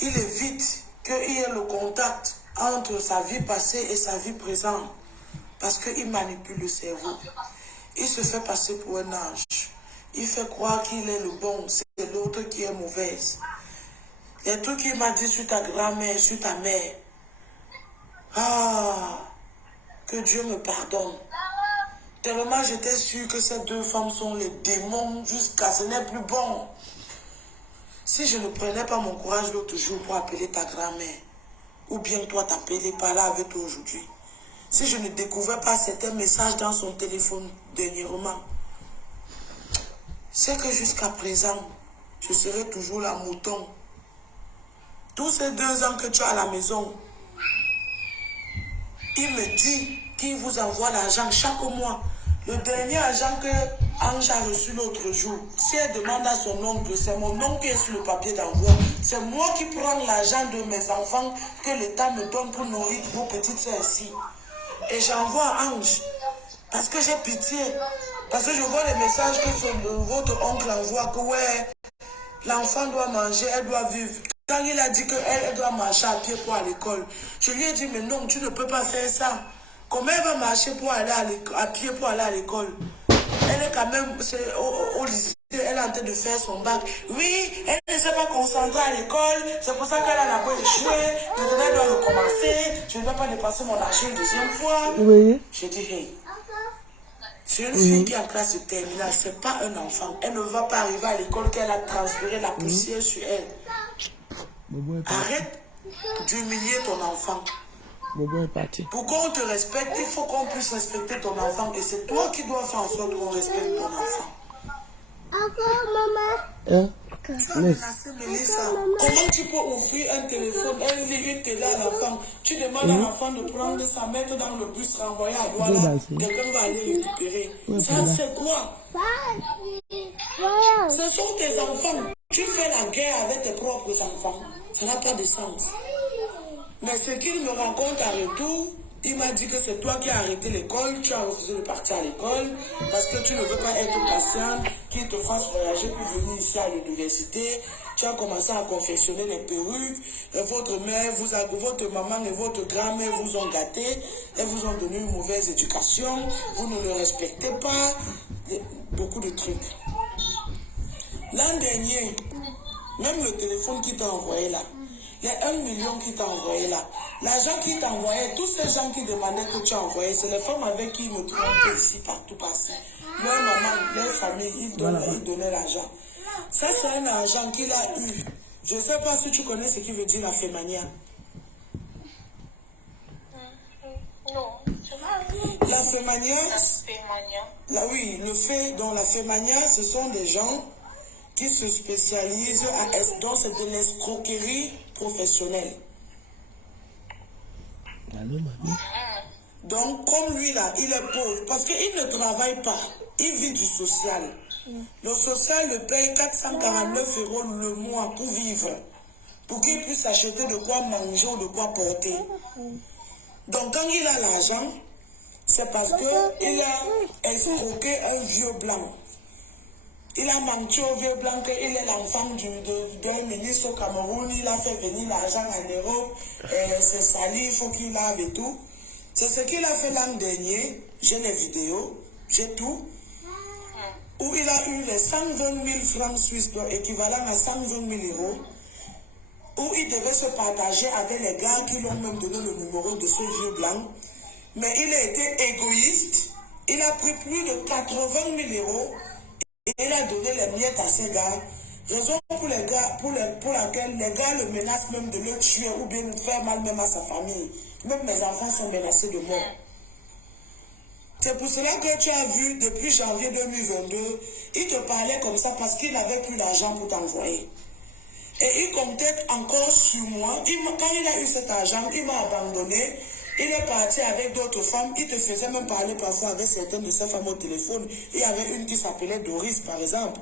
Il évite qu'il y ait le contact entre sa vie passée et sa vie présente. Parce qu'il manipule le cerveau. Il se fait passer pour un ange. Il fait croire qu'il est le bon, c'est l'autre qui est mauvaise. Les trucs qu'il m'a dit sur ta grand-mère, sur ta mère. Ah, que Dieu me pardonne. Tellement j'étais sûre que ces 2 femmes sont les démons jusqu'à ce n'est plus bon. Si je ne prenais pas mon courage l'autre jour pour appeler ta grand-mère, ou bien toi t'appeler par là avec toi aujourd'hui, si je ne découvrais pas certains messages dans son téléphone dernièrement, c'est que jusqu'à présent, je serai toujours la mouton. Tous ces 2 ans que tu as à la maison, il me dit qu'il vous envoie l'argent chaque mois. Le dernier argent que Ange a reçu l'autre jour, si elle demande à son oncle, c'est mon oncle qui est sur le papier d'envoi. C'est moi qui prends l'argent de mes enfants que l'État me donne pour nourrir vos petites soeurs ici. Et j'envoie à Ange. Parce que j'ai pitié. Parce que je vois les messages que votre oncle envoie que ouais, l'enfant doit manger, elle doit vivre. Quand il a dit qu'elle doit marcher à pied pour aller à l'école, je lui ai dit, mais non, tu ne peux pas faire ça. Comment elle va marcher pour aller à pied pour aller à l'école? Elle est quand même au lycée, elle est en train de faire son bac. Oui, elle ne s'est pas concentrée à l'école, c'est pour ça qu'elle a d'abord échoué. Maintenant, elle doit recommencer. Je ne vais pas dépasser mon argent une deuxième fois. Oui. J'ai dit, hey, c'est une fille qui est en classe de terminale, c'est pas un enfant. Elle ne va pas arriver à l'école qu'elle a transféré la poussière sur elle. Arrête d'humilier ton enfant. Bobo est parti. Pour qu'on te respecte, il faut qu'on puisse respecter ton enfant. Et c'est toi qui dois faire en sorte qu'on respecte ton enfant. Hein? Tu as menacé Mélissa. Comment tu peux offrir un téléphone, une télé à l'enfant? Tu demandes à l'enfant de prendre sa mettre dans le bus, renvoyer à Douala. Quelqu'un va aller récupérer. Ça, c'est quoi? Ce sont tes enfants. Tu fais la guerre avec tes propres enfants. Ça n'a pas de sens. Mais ce qu'il me raconte à retour, il m'a dit que c'est toi qui as arrêté l'école, tu as refusé de partir à l'école, parce que tu ne veux pas être patiente, qu'il te fasse voyager pour venir ici à l'université. Tu as commencé à confectionner les perruques, et votre mère, votre maman et votre grand-mère vous ont gâté, elles vous ont donné une mauvaise éducation, vous ne le respectez pas, beaucoup de trucs. L'an dernier, même le téléphone qui t'a envoyé là, les 1 million qui t'a envoyé là, l'argent qui t'a envoyé, tous ces gens qui demandaient que tu as envoyé, c'est les femmes avec qui ils me trompaient ici, partout passé. Leur maman, leur famille, ils donnaient l'argent. Ça, c'est un argent qu'il a eu. Je ne sais pas si tu connais ce qui veut dire la fémania. Non. La fémania, oui, le fait, donc la fémania, ce sont des gens qui se spécialisent donc c'est de l'escroquerie professionnelle. Allô, mamie? Donc, comme lui là, il est pauvre, parce qu'il ne travaille pas, il vit du social. Le social le paye 449 € le mois pour vivre, pour qu'il puisse acheter de quoi manger ou de quoi porter. Donc, quand il a l'argent, c'est parce qu'il a escroqué un vieux blanc. Il a menti au vieux blanc qu'il est l'enfant d'un ministre au Cameroun. Il a fait venir l'argent en Europe. C'est sali, il faut qu'il lave et tout. C'est ce qu'il a fait l'an dernier. J'ai les vidéos, j'ai tout. Où il a eu les 120 000 francs suisses, équivalent à 120 000 €. Où il devait se partager avec les gars qui l'ont même donné le numéro de ce vieux blanc. Mais il a été égoïste. Il a pris plus de 80 000 €. Et il a donné les miettes à ces gars. Raison pour laquelle les gars le menacent même de le tuer ou bien de faire mal même à sa famille. Même mes enfants sont menacés de mort. C'est pour cela que tu as vu depuis janvier 2022, il te parlait comme ça parce qu'il n'avait plus d'argent pour t'envoyer. Et il comptait encore sur moi. Quand il a eu cet argent, il m'a abandonné. Il est parti avec d'autres femmes. Il te faisait même parler parfois avec certaines de ces femmes au téléphone. Il y avait une qui s'appelait Doris, par exemple.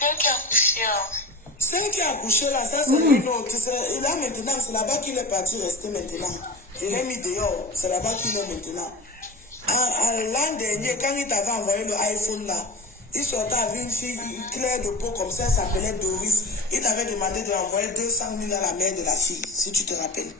Celle qui a accouché là. Celle qui a accouché là, ça c'est une autre. Et là maintenant, c'est là-bas qu'il est parti rester maintenant. Il est mis dehors. C'est là-bas qu'il est maintenant. L'an dernier, quand il t'avait envoyé le iPhone là, il sortait avec une fille claire de peau comme ça, elle s'appelait Doris. Il t'avait demandé de envoyer 200 000 à la mère de la fille, si tu te rappelles.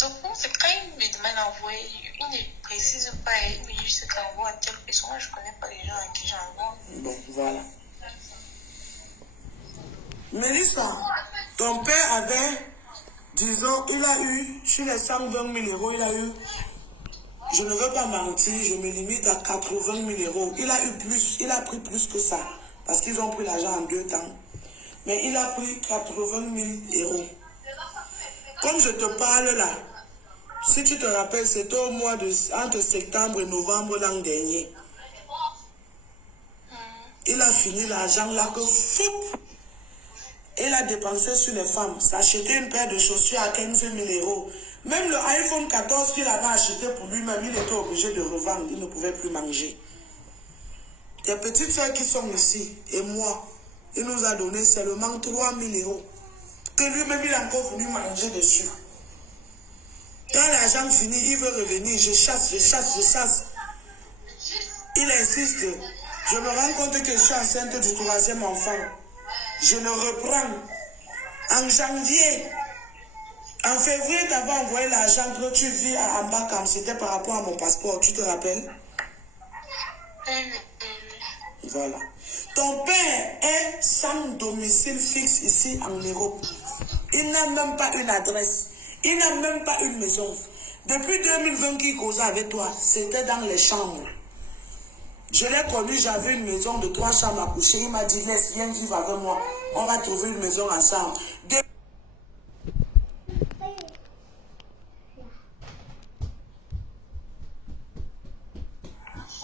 Donc, c'est quand il me demande d'envoyer, il ne précise pas, il me dit juste qu'il envoie à telle personne. Moi, je ne connais pas les gens à qui j'envoie. Bon, voilà. Mélissa, ton père avait, disons, il a eu, sur les 120 000 euros, il a eu, je ne veux pas mentir, je me limite à 80 000 euros. Il a eu plus, il a pris plus que ça, parce qu'ils ont pris l'argent en 2 temps. Mais il a pris 80 000 euros. Comme je te parle là, si tu te rappelles, c'était au mois de, entre septembre et novembre l'an dernier. Il a fini l'argent là que fou. Il a dépensé sur les femmes. S'acheter une paire de chaussures à 15 000 euros. Même le iPhone 14 qu'il avait acheté pour lui-même, il était obligé de revendre. Il ne pouvait plus manger. Tes petites soeurs qui sont ici, et moi, il nous a donné seulement 3 000 euros. Que lui-même, il a encore voulu manger dessus. Quand l'argent finit, il veut revenir. Je chasse. Il insiste. Je me rends compte que je suis enceinte du 3e enfant. Je le reprends. En janvier, en février, tu avais envoyé l'argent que tu vis à Ambakam. C'était par rapport à mon passeport. Tu te rappelles? Voilà. Ton père est sans domicile fixe ici en Europe. Il n'a même pas une adresse. Il n'a même pas une maison. Depuis 2020 qu'il causait avec toi, c'était dans les chambres. Je l'ai connu, j'avais une maison de 3 chambres à coucher. Il m'a dit, laisse, viens vivre avec moi. On va trouver une maison ensemble. Je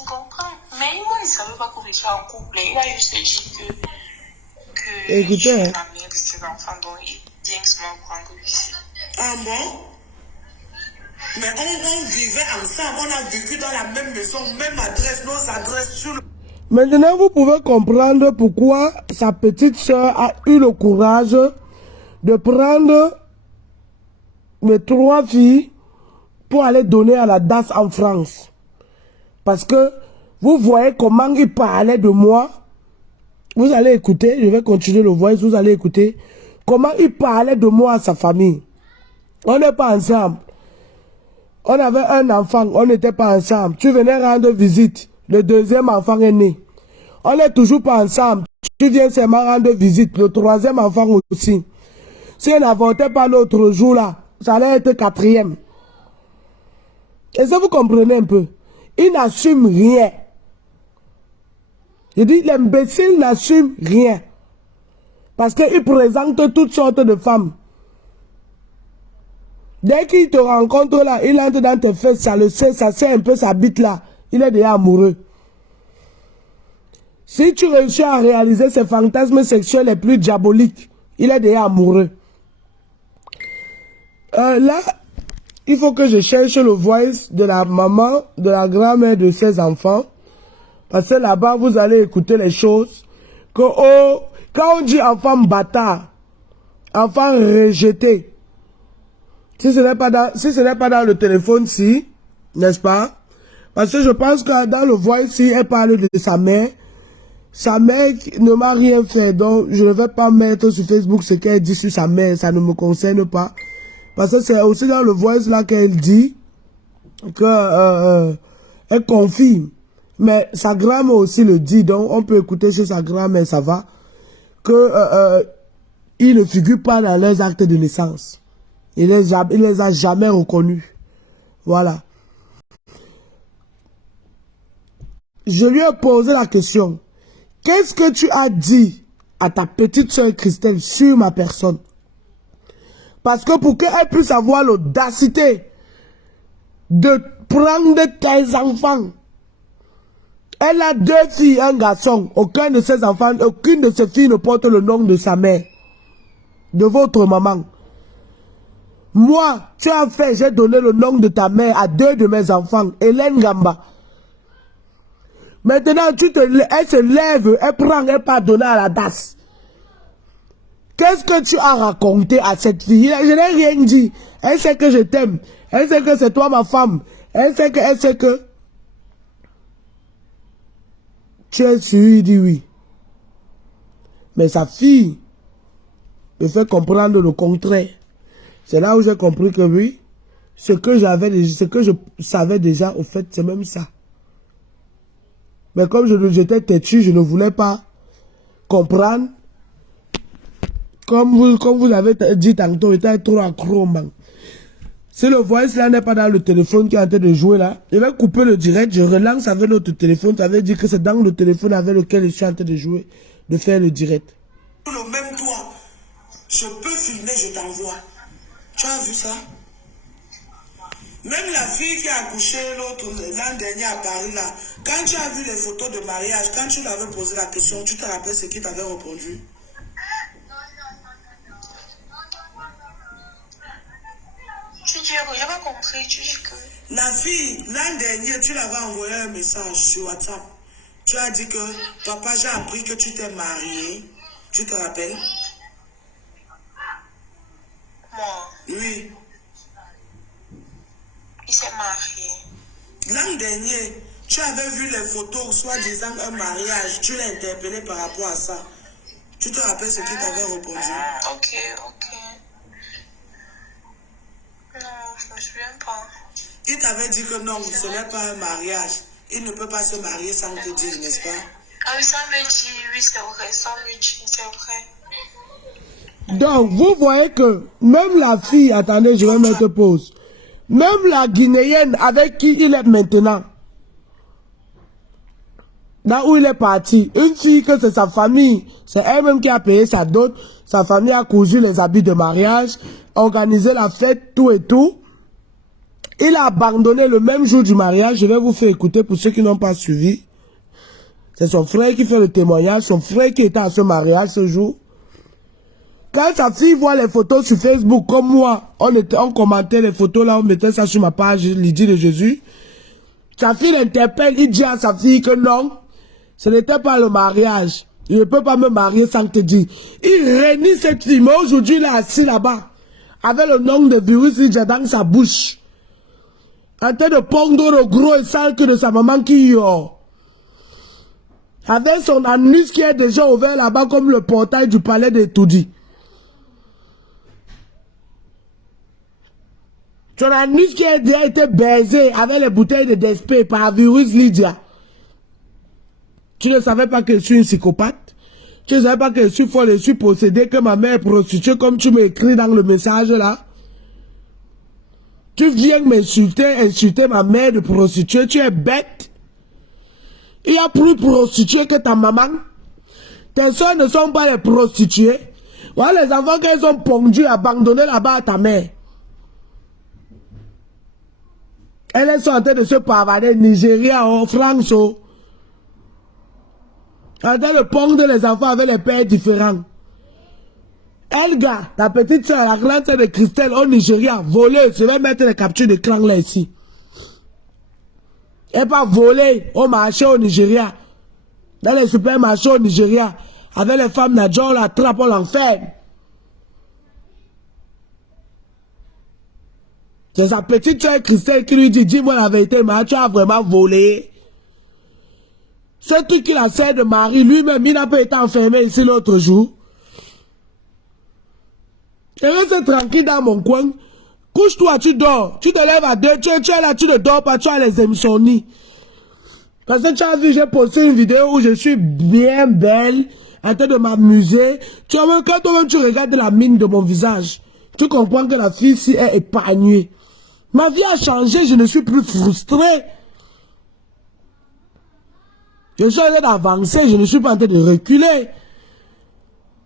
comprends. Mais moi, il ne savait pas qu'on était en couple. Il a juste dit que Écoutez, je suis la mère de ses enfants, donc il vient seulement prendre ici. Ah bon? Mais on vivait ensemble, on a vécu dans la même maison, même adresse, nos adresses sur le... maintenant vous pouvez comprendre pourquoi sa petite soeur a eu le courage de prendre mes 3 filles pour aller donner à la DAS en France. Parce que vous voyez comment il parlait de moi. Vous allez écouter, je vais continuer le voice, vous allez écouter comment il parlait de moi à sa famille. On n'est pas ensemble. On avait un enfant, on n'était pas ensemble. Tu venais rendre visite, le 2e enfant est né. On n'est toujours pas ensemble. Tu viens seulement rendre visite, le 3e enfant aussi. Si on n'avortait pas l'autre jour là, ça allait être 4e. Est-ce que vous comprenez un peu? Il n'assume rien. Je dis, l'imbécile n'assume rien. Parce qu'il présente toutes sortes de femmes. Dès qu'il te rencontre là, il entre dans tes fesses, ça le sait, ça sait un peu sa bite là. Il est déjà amoureux. Si tu réussis à réaliser ses fantasmes sexuels les plus diaboliques, il est déjà amoureux. Là, il faut que je cherche le voice de la maman, de la grand-mère de ses enfants. Parce que là-bas, vous allez écouter les choses. Que, oh, quand on dit enfant bâtard, enfant rejeté, si ce n'est pas dans le téléphone, si, n'est-ce pas? Parce que je pense que dans le voice, si elle parle de sa mère ne m'a rien fait, donc je ne vais pas mettre sur Facebook ce qu'elle dit sur sa mère, ça ne me concerne pas. Parce que c'est aussi dans le voice là qu'elle dit que elle confirme. Mais sa grand-mère aussi le dit, donc on peut écouter sur sa grand-mère, ça va, que il ne figure pas dans leurs actes de naissance. Il les a jamais reconnus. Voilà. Je lui ai posé la question. Qu'est-ce que tu as dit à ta petite soeur Christelle sur ma personne? Parce que pour qu'elle puisse avoir l'audacité de prendre tes enfants. Elle a 2 filles, un garçon. Aucun de ses enfants, aucune de ses filles ne porte le nom de sa mère. De votre maman. Moi, tu as fait, j'ai donné le nom de ta mère à 2 de mes enfants, Hélène Gamba. Maintenant, elle se lève, elle prend, elle part donner à la DAS. Qu'est-ce que tu as raconté à cette fille? Je n'ai rien dit. Elle sait que je t'aime. Elle sait que c'est toi ma femme. Elle sait que... Tu es sûr, il dit oui. Mais sa fille me fait comprendre le contraire. C'est là où j'ai compris que oui, ce que je savais déjà, au fait, c'est même ça. Mais comme j'étais têtu, je ne voulais pas comprendre. Comme vous avez dit tantôt, j'étais trop accro, man. Si le voice là n'est pas dans le téléphone qui est en train de jouer là, je vais couper le direct, je relance avec l'autre téléphone. Ça veut dire que c'est dans le téléphone avec lequel je suis en train de jouer, de faire le direct. Le même toi, je peux filmer, je t'envoie. Tu as vu ça? Même la fille qui a accouché l'an dernier à Paris là, quand tu as vu les photos de mariage, quand tu l'avais posé la question, tu te rappelles ce qu'il t'avait répondu? Tu dis, j'ai pas compris, tu dis que... La fille, l'an dernier, tu l'avais envoyé un message sur WhatsApp. Tu as dit que, papa, j'ai appris que tu t'es marié. Tu te rappelles? Moi, Oui. il s'est marié. L'an dernier, tu avais vu les photos, soi-disant un mariage. Tu l'as interpellé par rapport à ça. Tu te rappelles ce qu'il t'avait répondu? Ok. Non, je me souviens pas. Il t'avait dit que non, ce n'est pas un mariage. Il ne peut pas se marier sans te dire, n'est-ce pas? Ah oui, ça me dit, oui, c'est vrai, ça me dit, c'est vrai. Donc, vous voyez que même la fille, attendez, je vais mettre pause. Même la Guinéenne avec qui il est maintenant, là où il est parti, une fille que c'est sa famille, c'est elle-même qui a payé sa dot, sa famille a cousu les habits de mariage, organisé la fête, tout et tout. Il a abandonné le même jour du mariage. Je vais vous faire écouter pour ceux qui n'ont pas suivi. C'est son frère qui fait le témoignage, son frère qui était à ce mariage ce jour. Quand sa fille voit les photos sur Facebook, comme moi, on commentait les photos là, on mettait ça sur ma page, Lydie de Jésus. Sa fille l'interpelle, il dit à sa fille que non, ce n'était pas le mariage. Il ne peut pas me marier sans te dire. Il réunit cette fille, mais aujourd'hui il est assis là-bas, avec le nom de virus dans sa bouche. En train de pondre le gros et sale que de sa maman qui yore. Avec son anus qui est déjà ouvert là-bas comme le portail du palais de Toudi. Son anus qui a déjà été baisé avec les bouteilles de Despé par virus Lydia. Tu ne savais pas que je suis une psychopathe? Tu ne savais pas que je suis folle, je suis possédée, que ma mère est prostituée comme tu m'écris dans le message là? Tu viens insulter ma mère de prostituée, tu es bête. Il y a plus prostituées que ta maman. Tes soeurs ne sont pas les prostituées. Voilà les enfants qu'elles ont pondus, abandonnés là-bas à ta mère. Elles sont en train de se pavaner, Nigeria, France. En train de pondre les enfants avec les pères différents. Elga, ta petite soeur, la grande soeur de Christelle au Nigeria, voleuse. Je vais mettre les captures d'écran là ici. Elle pas volée au marché au Nigeria. Dans les supermarchés au Nigeria. Avec les femmes Nadja, on l'attrape, on l'enferme. C'est sa petite soeur Christelle qui lui dit, dis-moi la vérité, mais tu as vraiment volé. Ce truc qu'il a servi de mari, lui-même, il n'a pas été enfermé ici l'autre jour. Et reste tranquille dans mon coin. Couche-toi, tu dors. Tu te lèves à 2, tu es là, tu ne dors pas, tu as les insomnies. Parce que tu as vu, j'ai posté une vidéo où je suis bien belle, en train de m'amuser. Quand toi-même tu regardes la mine de mon visage, tu comprends que la fille ici est épargnée. Ma vie a changé, je ne suis plus frustré. Je suis en train d'avancer, je ne suis pas en train de reculer.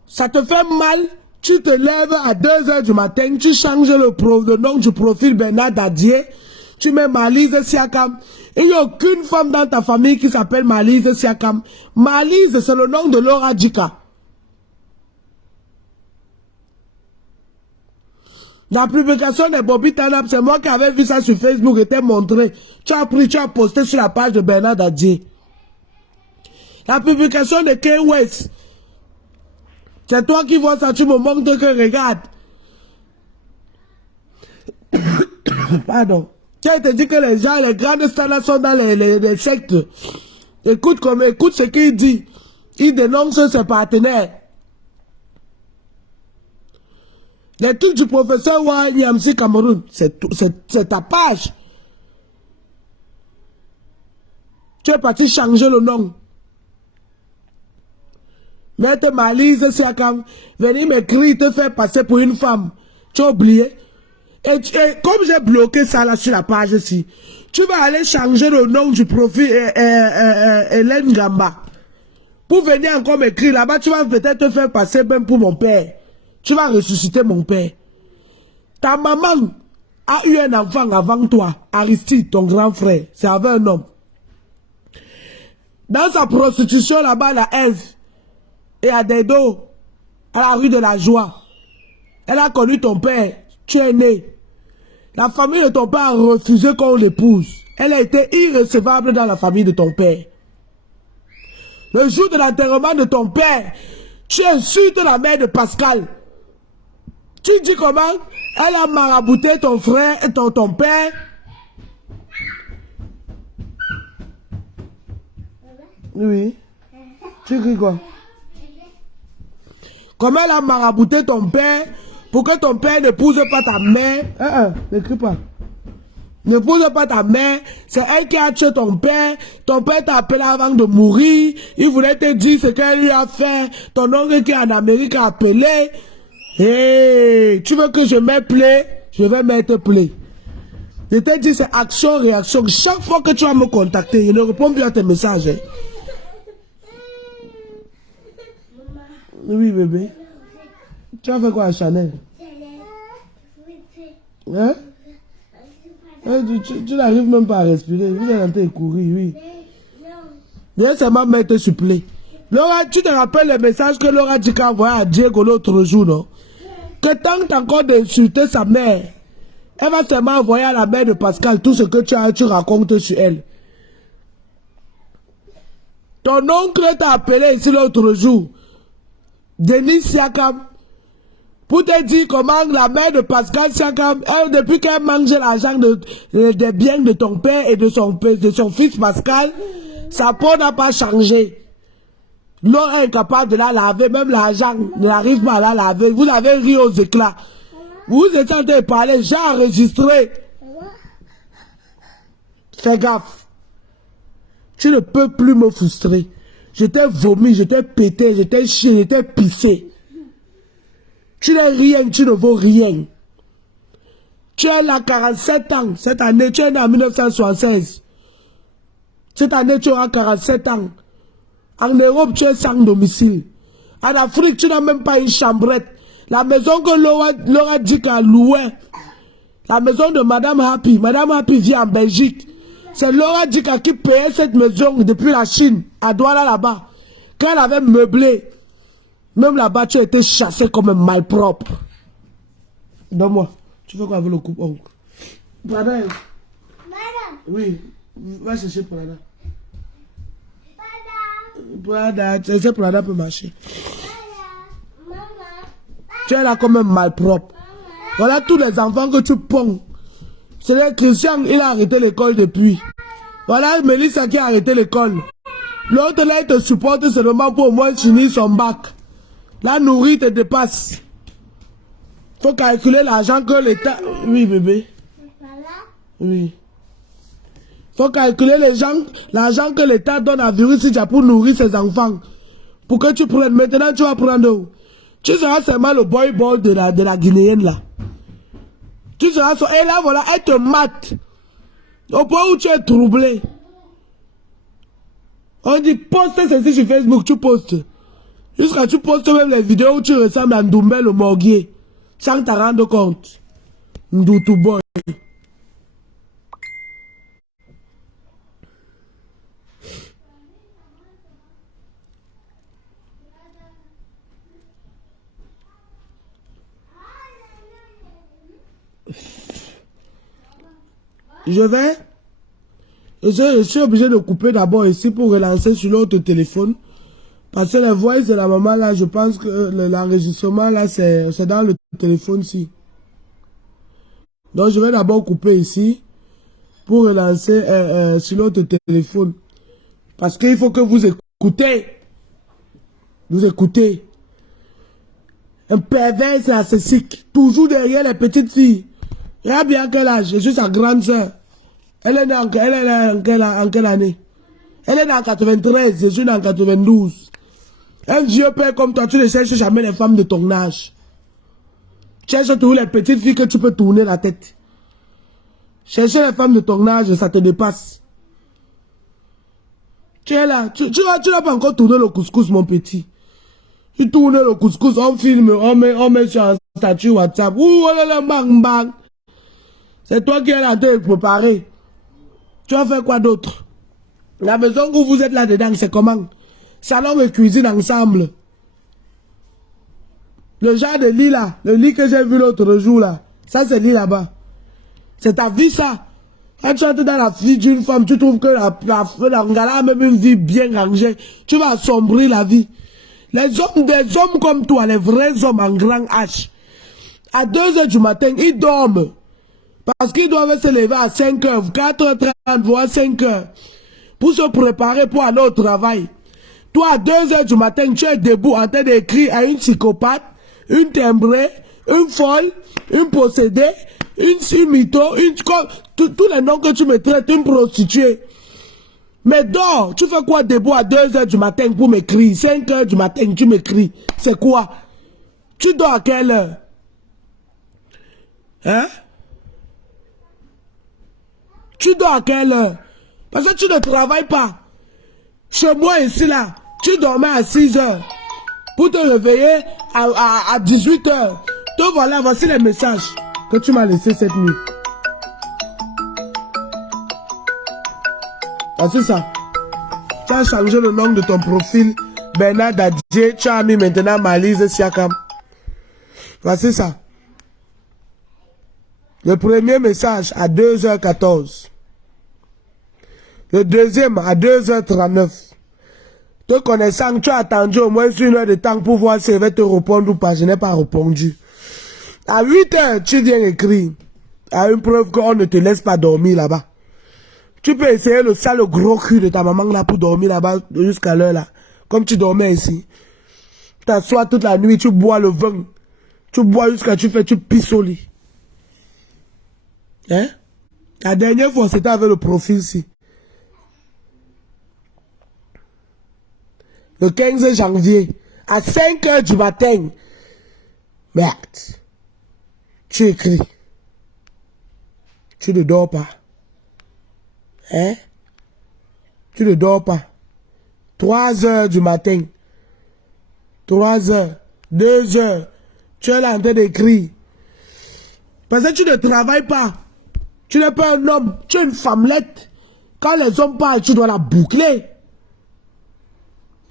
Ça te fait mal? Tu te lèves à 2 h du matin, tu changes le nom du profil Bernard Dadier, tu mets Malise Siakam. Il n'y a aucune femme dans ta famille qui s'appelle Malise Siakam. Malise, c'est le nom de Laura Djika. La publication de Bobby Tanap, c'est moi qui avais vu ça sur Facebook et t'ai montré. Tu as pris, tu as posté sur la page de Bernard Dadier. La publication de Kanye West, c'est toi qui vois ça, tu me montres que regarde. Pardon. Tu as te dit que les gens, les grandes stars sont dans les sectes. Écoute ce qu'il dit. Il dénonce ses partenaires. Les trucs du professeur Yamsi Cameroun, c'est ta page. Tu es parti changer le nom. Maître Malise Siakam, venir m'écrire, te faire passer pour une femme. Tu as oublié. Et comme j'ai bloqué ça là sur la page ici, tu vas aller changer le nom du profil Hélène Gamba. Pour venir encore m'écrire là-bas, tu vas peut-être te faire passer même pour mon père. Tu vas ressusciter mon père. Ta maman a eu un enfant avant toi, Aristide, ton grand frère. C'est avec un homme. Dans sa prostitution là-bas, à la Ève et à Dedo, à la rue de la Joie, elle a connu ton père. Tu es né. La famille de ton père a refusé qu'on l'épouse. Elle a été irrecevable dans la famille de ton père. Le jour de l'enterrement de ton père, tu insultes la mère de Pascal. Tu dis comment? Elle a marabouté ton frère et ton père. Oui. Tu cries quoi? Comment elle a marabouté ton père pour que ton père n'épouse pas ta mère? Ne crie pas. N'épouse pas ta mère. C'est elle qui a tué ton père. Ton père t'a appelé avant de mourir. Il voulait te dire ce qu'elle lui a fait. Ton oncle qui est en Amérique a appelé. Hey, tu veux que je mette play? Je vais mettre play. Je t'ai dit c'est action, réaction. Chaque fois que tu vas me contacter, je ne réponds plus à tes messages. Hein. Oui, bébé. Tu as fait quoi à Chanel? Hein? Tu n'arrives même pas à respirer. Vous êtes en train de courir, oui. Viens seulement mettre sur play. Laura, tu te rappelles le message que Laura dit qu'a envoyé à Diego l'autre jour, non? Que tant encore d'insulter sa mère, elle va seulement envoyer à la mère de Pascal tout ce que tu racontes sur elle. Ton oncle t'a appelé ici l'autre jour, Denis Siakam, pour te dire comment la mère de Pascal Siakam, elle, depuis qu'elle mange l'argent des biens de ton père et de son fils Pascal, sa peau n'a pas changé. L'eau est incapable de la laver, même l'argent n'arrive pas à la laver. Vous avez ri aux éclats. Vous êtes en train de parler, j'ai enregistré. Fais gaffe. Tu ne peux plus me frustrer. Je t'ai vomi, je t'ai pété, je t'ai chié, je t'ai pissé. Tu n'es rien, tu ne vaux rien. Tu es là 47 ans. Cette année, tu es né en 1976. Cette année, tu auras 47 ans. En Europe, tu es sans domicile. En Afrique, tu n'as même pas une chambrette. La maison que Laura dit qu'elle a louée, la maison de Madame Happy. Madame Happy vit en Belgique. C'est Laura dit qui payait cette maison depuis la Chine, à Douala là-bas. Quand elle avait meublé, même là-bas, tu as été chassé comme un malpropre. Donne-moi. Tu fais quoi avec le coupe-ongle? Prada. Oui. Va chercher Prada. Prada, tu sais, Prada peut marcher. Tu es là comme un malpropre. Voilà tous les enfants que tu ponds. C'est le Christian, il a arrêté l'école depuis. Voilà Mélissa qui a arrêté l'école. L'autre là, il te supporte seulement pour au moins finir son bac. La nourriture te dépasse. Faut calculer l'argent que l'État... Oui, bébé. Oui. Faut calculer l'argent que l'État donne à Virusidja pour nourrir ses enfants. Pour que tu prennes. Maintenant, tu vas prendre où? Tu seras seulement le boy de la Guinéenne, là. Tu seras... Et là, voilà, elle te mate. Au point où tu es troublé. On dit, poste ceci sur Facebook, tu postes. Jusqu'à tu postes même les vidéos où tu ressembles à Ndoumbe le morguier. Sans t'en rendre compte. Ndoutou boy. Je suis obligé de couper d'abord ici pour relancer sur l'autre téléphone. Parce que la voix de la maman là, je pense que l'enregistrement là, c'est dans le téléphone-ci. Donc je vais d'abord couper ici pour relancer sur l'autre téléphone. Parce qu'il faut que vous écoutez. Vous écoutez. Un pervers, c'est narcissique. Toujours derrière les petites filles. Regarde bien quel âge. Je suis sa grande soeur. Elle est née en quelle année? Elle est née en 93. Je suis née en 92. Un vieux père comme toi, tu ne cherches jamais les femmes de ton âge. Cherche toujours les petites filles que tu peux tourner la tête. Chercher les femmes de ton âge, ça te dépasse. Tu es là. Tu n'as pas encore tourné le couscous, mon petit. Tu tournes le couscous, on filme, on met sur un statut WhatsApp. Ouh, bang, bang. C'est toi qui es là de préparer. Tu vas faire quoi d'autre? La maison où vous êtes là-dedans, c'est comment? Salon et cuisine ensemble. Le genre de lit là, le lit que j'ai vu l'autre jour là, ça c'est lit là-bas. C'est ta vie ça. Quand tu entres dans la vie d'une femme, tu trouves que la gars a même une vie bien rangée. Tu vas assombrir la vie. Les hommes, des hommes comme toi, les vrais hommes en grand H, à 2 h du matin, ils dorment. Parce qu'ils doivent se lever à 5 h, 4 h 30, voire 5 h, pour se préparer pour aller au travail. Toi, à 2 h du matin, tu es debout en train d'écrire à une psychopathe, une timbrée, une folle, une possédée, une mytho, tous les noms que tu me traites, une prostituée. Mais dors, tu fais quoi debout à 2 h du matin pour m'écrire? 5 h du matin, tu m'écris. C'est quoi? Tu dors à quelle heure? Hein? Tu dors à quelle heure? Parce que tu ne travailles pas. Chez moi ici là, tu dormais à 6 h pour te réveiller à 18 h. Donc voilà, voici les messages que tu m'as laissés cette nuit. Ah, c'est ça. Tu as changé le nom de ton profil. Bernard Dadje, tu as mis maintenant Malise Siakam. Voici ça. Le premier message à 2 h 14. Le deuxième à 2 h 39. Te connaissant, tu as attendu au moins 1 heure de temps pour voir si je vais te répondre ou pas. Je n'ai pas répondu. À 8 h, tu viens écrire. À une preuve qu'on ne te laisse pas dormir là-bas. Tu peux essayer le sale gros cul de ta maman là pour dormir là-bas jusqu'à l'heure là. Comme tu dormais ici. Tu t'assois toute la nuit, tu bois le vin. Tu bois jusqu'à tu pisses au lit. Hein? La dernière fois, c'était avec le profil ici. Le 15 janvier, à 5 h du matin. Merde. Tu écris. Tu ne dors pas. Hein? Tu ne dors pas. 3 h du matin. 3 h. 2 h. Tu es là en train d'écrire. Parce que tu ne travailles pas. Tu n'es pas un homme. Tu es une femmelette. Quand les hommes parlent, tu dois la boucler.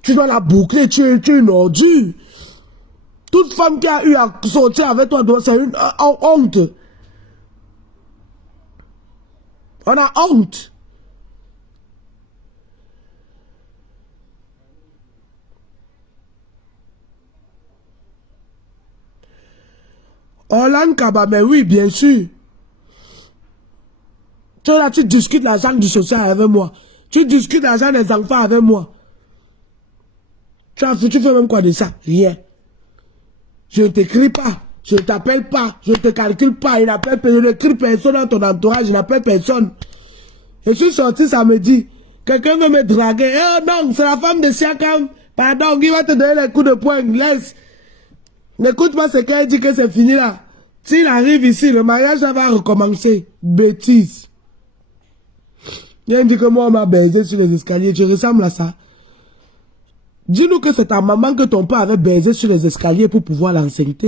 Tu dois la boucler. Tu es une ordure. Toute femme qui a eu à sortir avec toi, c'est une honte. On a honte. Hollande Kaba, mais oui, bien sûr. Tu es là, tu discutes l'argent du social avec moi. Tu discutes l'argent des enfants avec moi. Tu fais même quoi de ça? Rien. Je ne t'écris pas. Je ne t'appelle pas. Je ne te calcule pas. Je n'écris personne dans ton entourage. Je n'appelle personne. Je suis sorti samedi. Quelqu'un veut me draguer. Oh non, c'est la femme de Siakam. Pardon, il va te donner les coups de poing. Laisse. N'écoute pas ce qu'elle dit que c'est fini là. S'il arrive ici, le mariage va recommencer. Bêtise. Il dit que moi, on m'a baisé sur les escaliers. Tu ressembles à ça. Dis-nous que c'est ta maman que ton père avait baisé sur les escaliers pour pouvoir l'enceinte.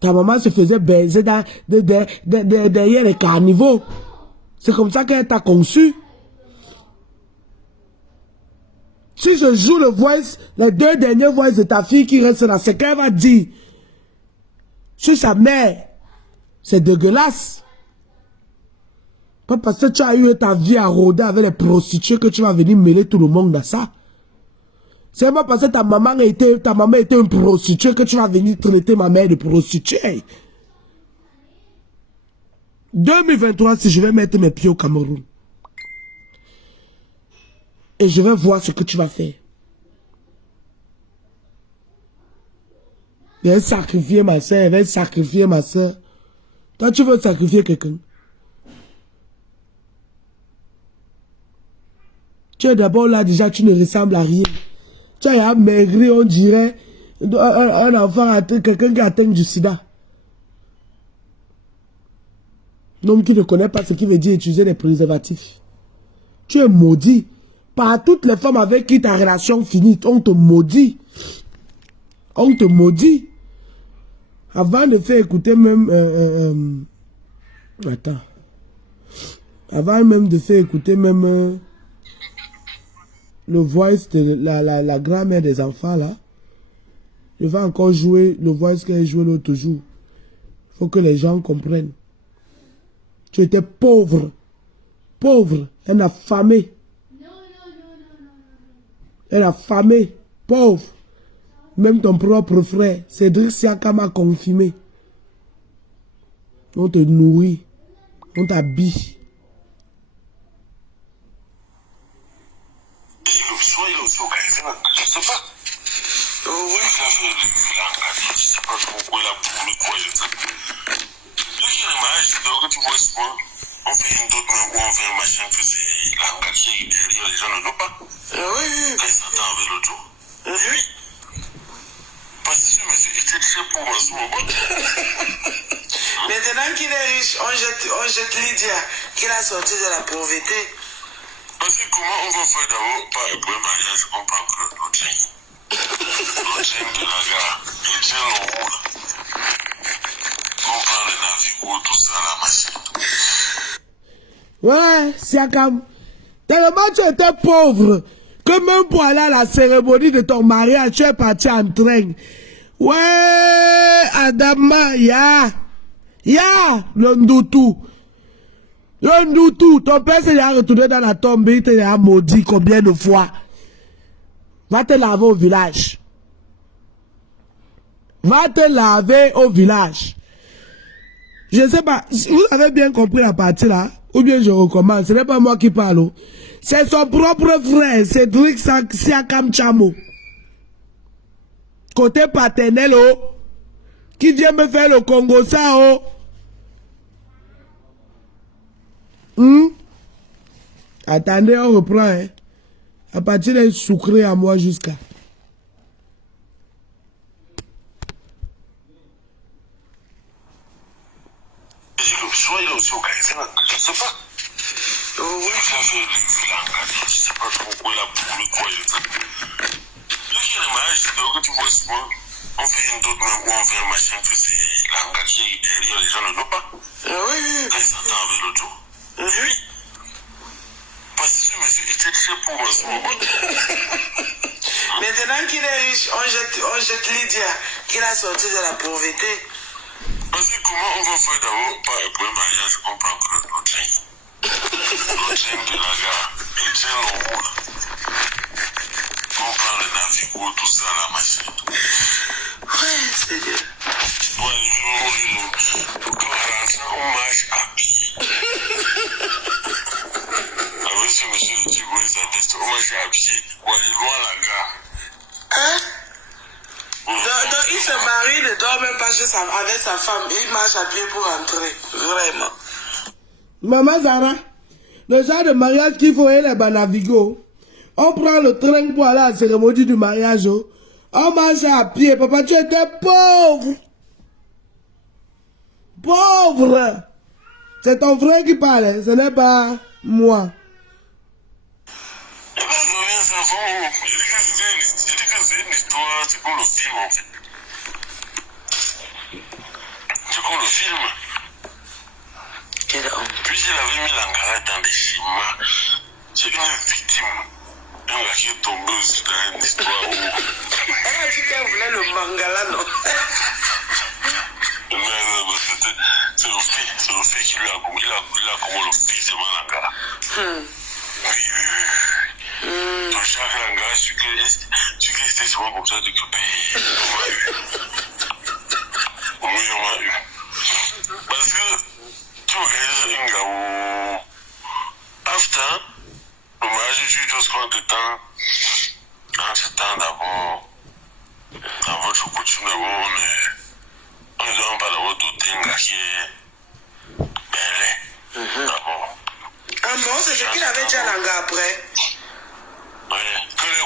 Ta maman se faisait baiser derrière les carnivaux. C'est comme ça qu'elle t'a conçu. Si je joue le voice, les 2 dernières voix de ta fille qui restent là, c'est qu'elle va dire sur sa mère. C'est dégueulasse. Pas parce que tu as eu ta vie à rôder avec les prostituées que tu vas venir mêler tout le monde dans ça. C'est pas parce que ta maman était une prostituée que tu vas venir traiter ma mère de prostituée. 2023, si je vais mettre mes pieds au Cameroun. Et je vais voir ce que tu vas faire. Elle va sacrifier ma soeur, elle va sacrifier ma soeur. Toi, tu veux sacrifier quelqu'un. Tu es d'abord là, déjà, tu ne ressembles à rien. Tu as maigri, on dirait, un enfant, quelqu'un qui atteint du sida. Un homme qui ne connaît pas ce qui veut dire utiliser des préservatifs. Tu es maudit. Par toutes les femmes avec qui ta relation finit, on te maudit. On te maudit. Avant de faire écouter même... attends. Avant même de faire écouter même... le voice de la grand-mère des enfants là. Je vais encore jouer le voice qu'elle a joué l'autre jour. Il faut que les gens comprennent. Tu étais pauvre. Pauvre. Elle a affamé. Elle a affamé. Pauvre. Même ton propre frère, Cédric Siakam a confirmé. On te nourrit. On t'habille. Soit il est aussi organisé, je ne sais pas. Oui, il a engagé, je ne sais pas pourquoi il a voulu quoi, je ne sais pas. Dès qu'il y a le mariage, que tu vois souvent, on fait une dot, ou on fait un machin, que c'est l'engagé derrière, les gens ne l'ont pas. Oui. Quand il s'entend avec l'autre jour. Oui. Parce que ce monsieur était très pauvre en ce moment. Maintenant qu'il est riche, on jette Lydia, qu'il a sorti de la pauvreté. Parce que comment on va faire d'abord, par le premier mariage, on prend le train. Le train de la gare, le train le roule. On prend le navire, tout ça, la machine. Ouais, Siakam. Tellement tu étais pauvre que même pour aller à la cérémonie de ton mariage, tu es parti en train. Ouais, Adama, ya, le Ndoutou. Le Ndoutou, ton père s'est retourné dans la tombe, il t'a maudit combien de fois. Va te laver au village. Va te laver au village. Je ne sais pas, vous avez bien compris la partie là, ou bien je recommence, ce n'est pas moi qui parle. C'est son propre frère, Cédric Siakam Chamo. Côté paternel, qui vient me faire le Congo ça, Attendez, on reprend, hein. À partir d'un sucré à moi jusqu'à. Soit il est aussi organisé, je ne sais pas. Oui, il a engagé, je ne sais pas pourquoi il a voulu quoi, je ne sais pas. Dès qu'il y a le mariage, que tu vois souvent, on fait une dot, ou on fait un machin, que c'est l'engagé derrière, les gens ne l'ont pas. Oui. Quand il s'entend avec l'autre jour. Oui. Parce que ce monsieur était très pauvre en ce moment. Maintenant qu'il est riche, on jette Lydia, qu'il a sorti de la pauvreté. Parce que comment on va faire d'abord, par le premier mariage, on prend le train. Le train de la gare, le train le roule. On prend le navire, tout ça, la machine. Ouais, c'est bien. Ouais, quand on rentre, on marche à pied. Avec ce monsieur de Tigo et sa tête, on marche à pied pour aller loin à la gare. Hein? Donc il se marie, ne dort même pas avec sa femme, il marche à pied pour rentrer, vraiment. Maman Zara, le genre de mariage qu'il faut aller à Banavigo, on prend le train pour aller à la cérémonie du mariage, on marche à pied, papa tu étais pauvre. Pauvre. C'est ton frère qui parle, ce n'est pas moi. C'est comme le film en fait. C'est comme le film. Puis il avait mis l'Angara dans des schémas. C'est une victime. Un gars qui est tombé aussi dans une histoire où... Elle a dit qu'elle voulait le mangala, non? Non, C'est le fait qu'il lui a comme le fils de Malanga. Oui. Donc chaque langage, tu que c'était souvent comme ça de couper. On m'a eu. Parce que tu regardes after, le mariage, tu dois prendre le temps. En ce temps d'abord, dans votre coutume d'abord, on ne doit pas d'abord douter qui est belle. D'abord. Ah bon, c'est ce qu'il avait dit à Langa après. Oui, que les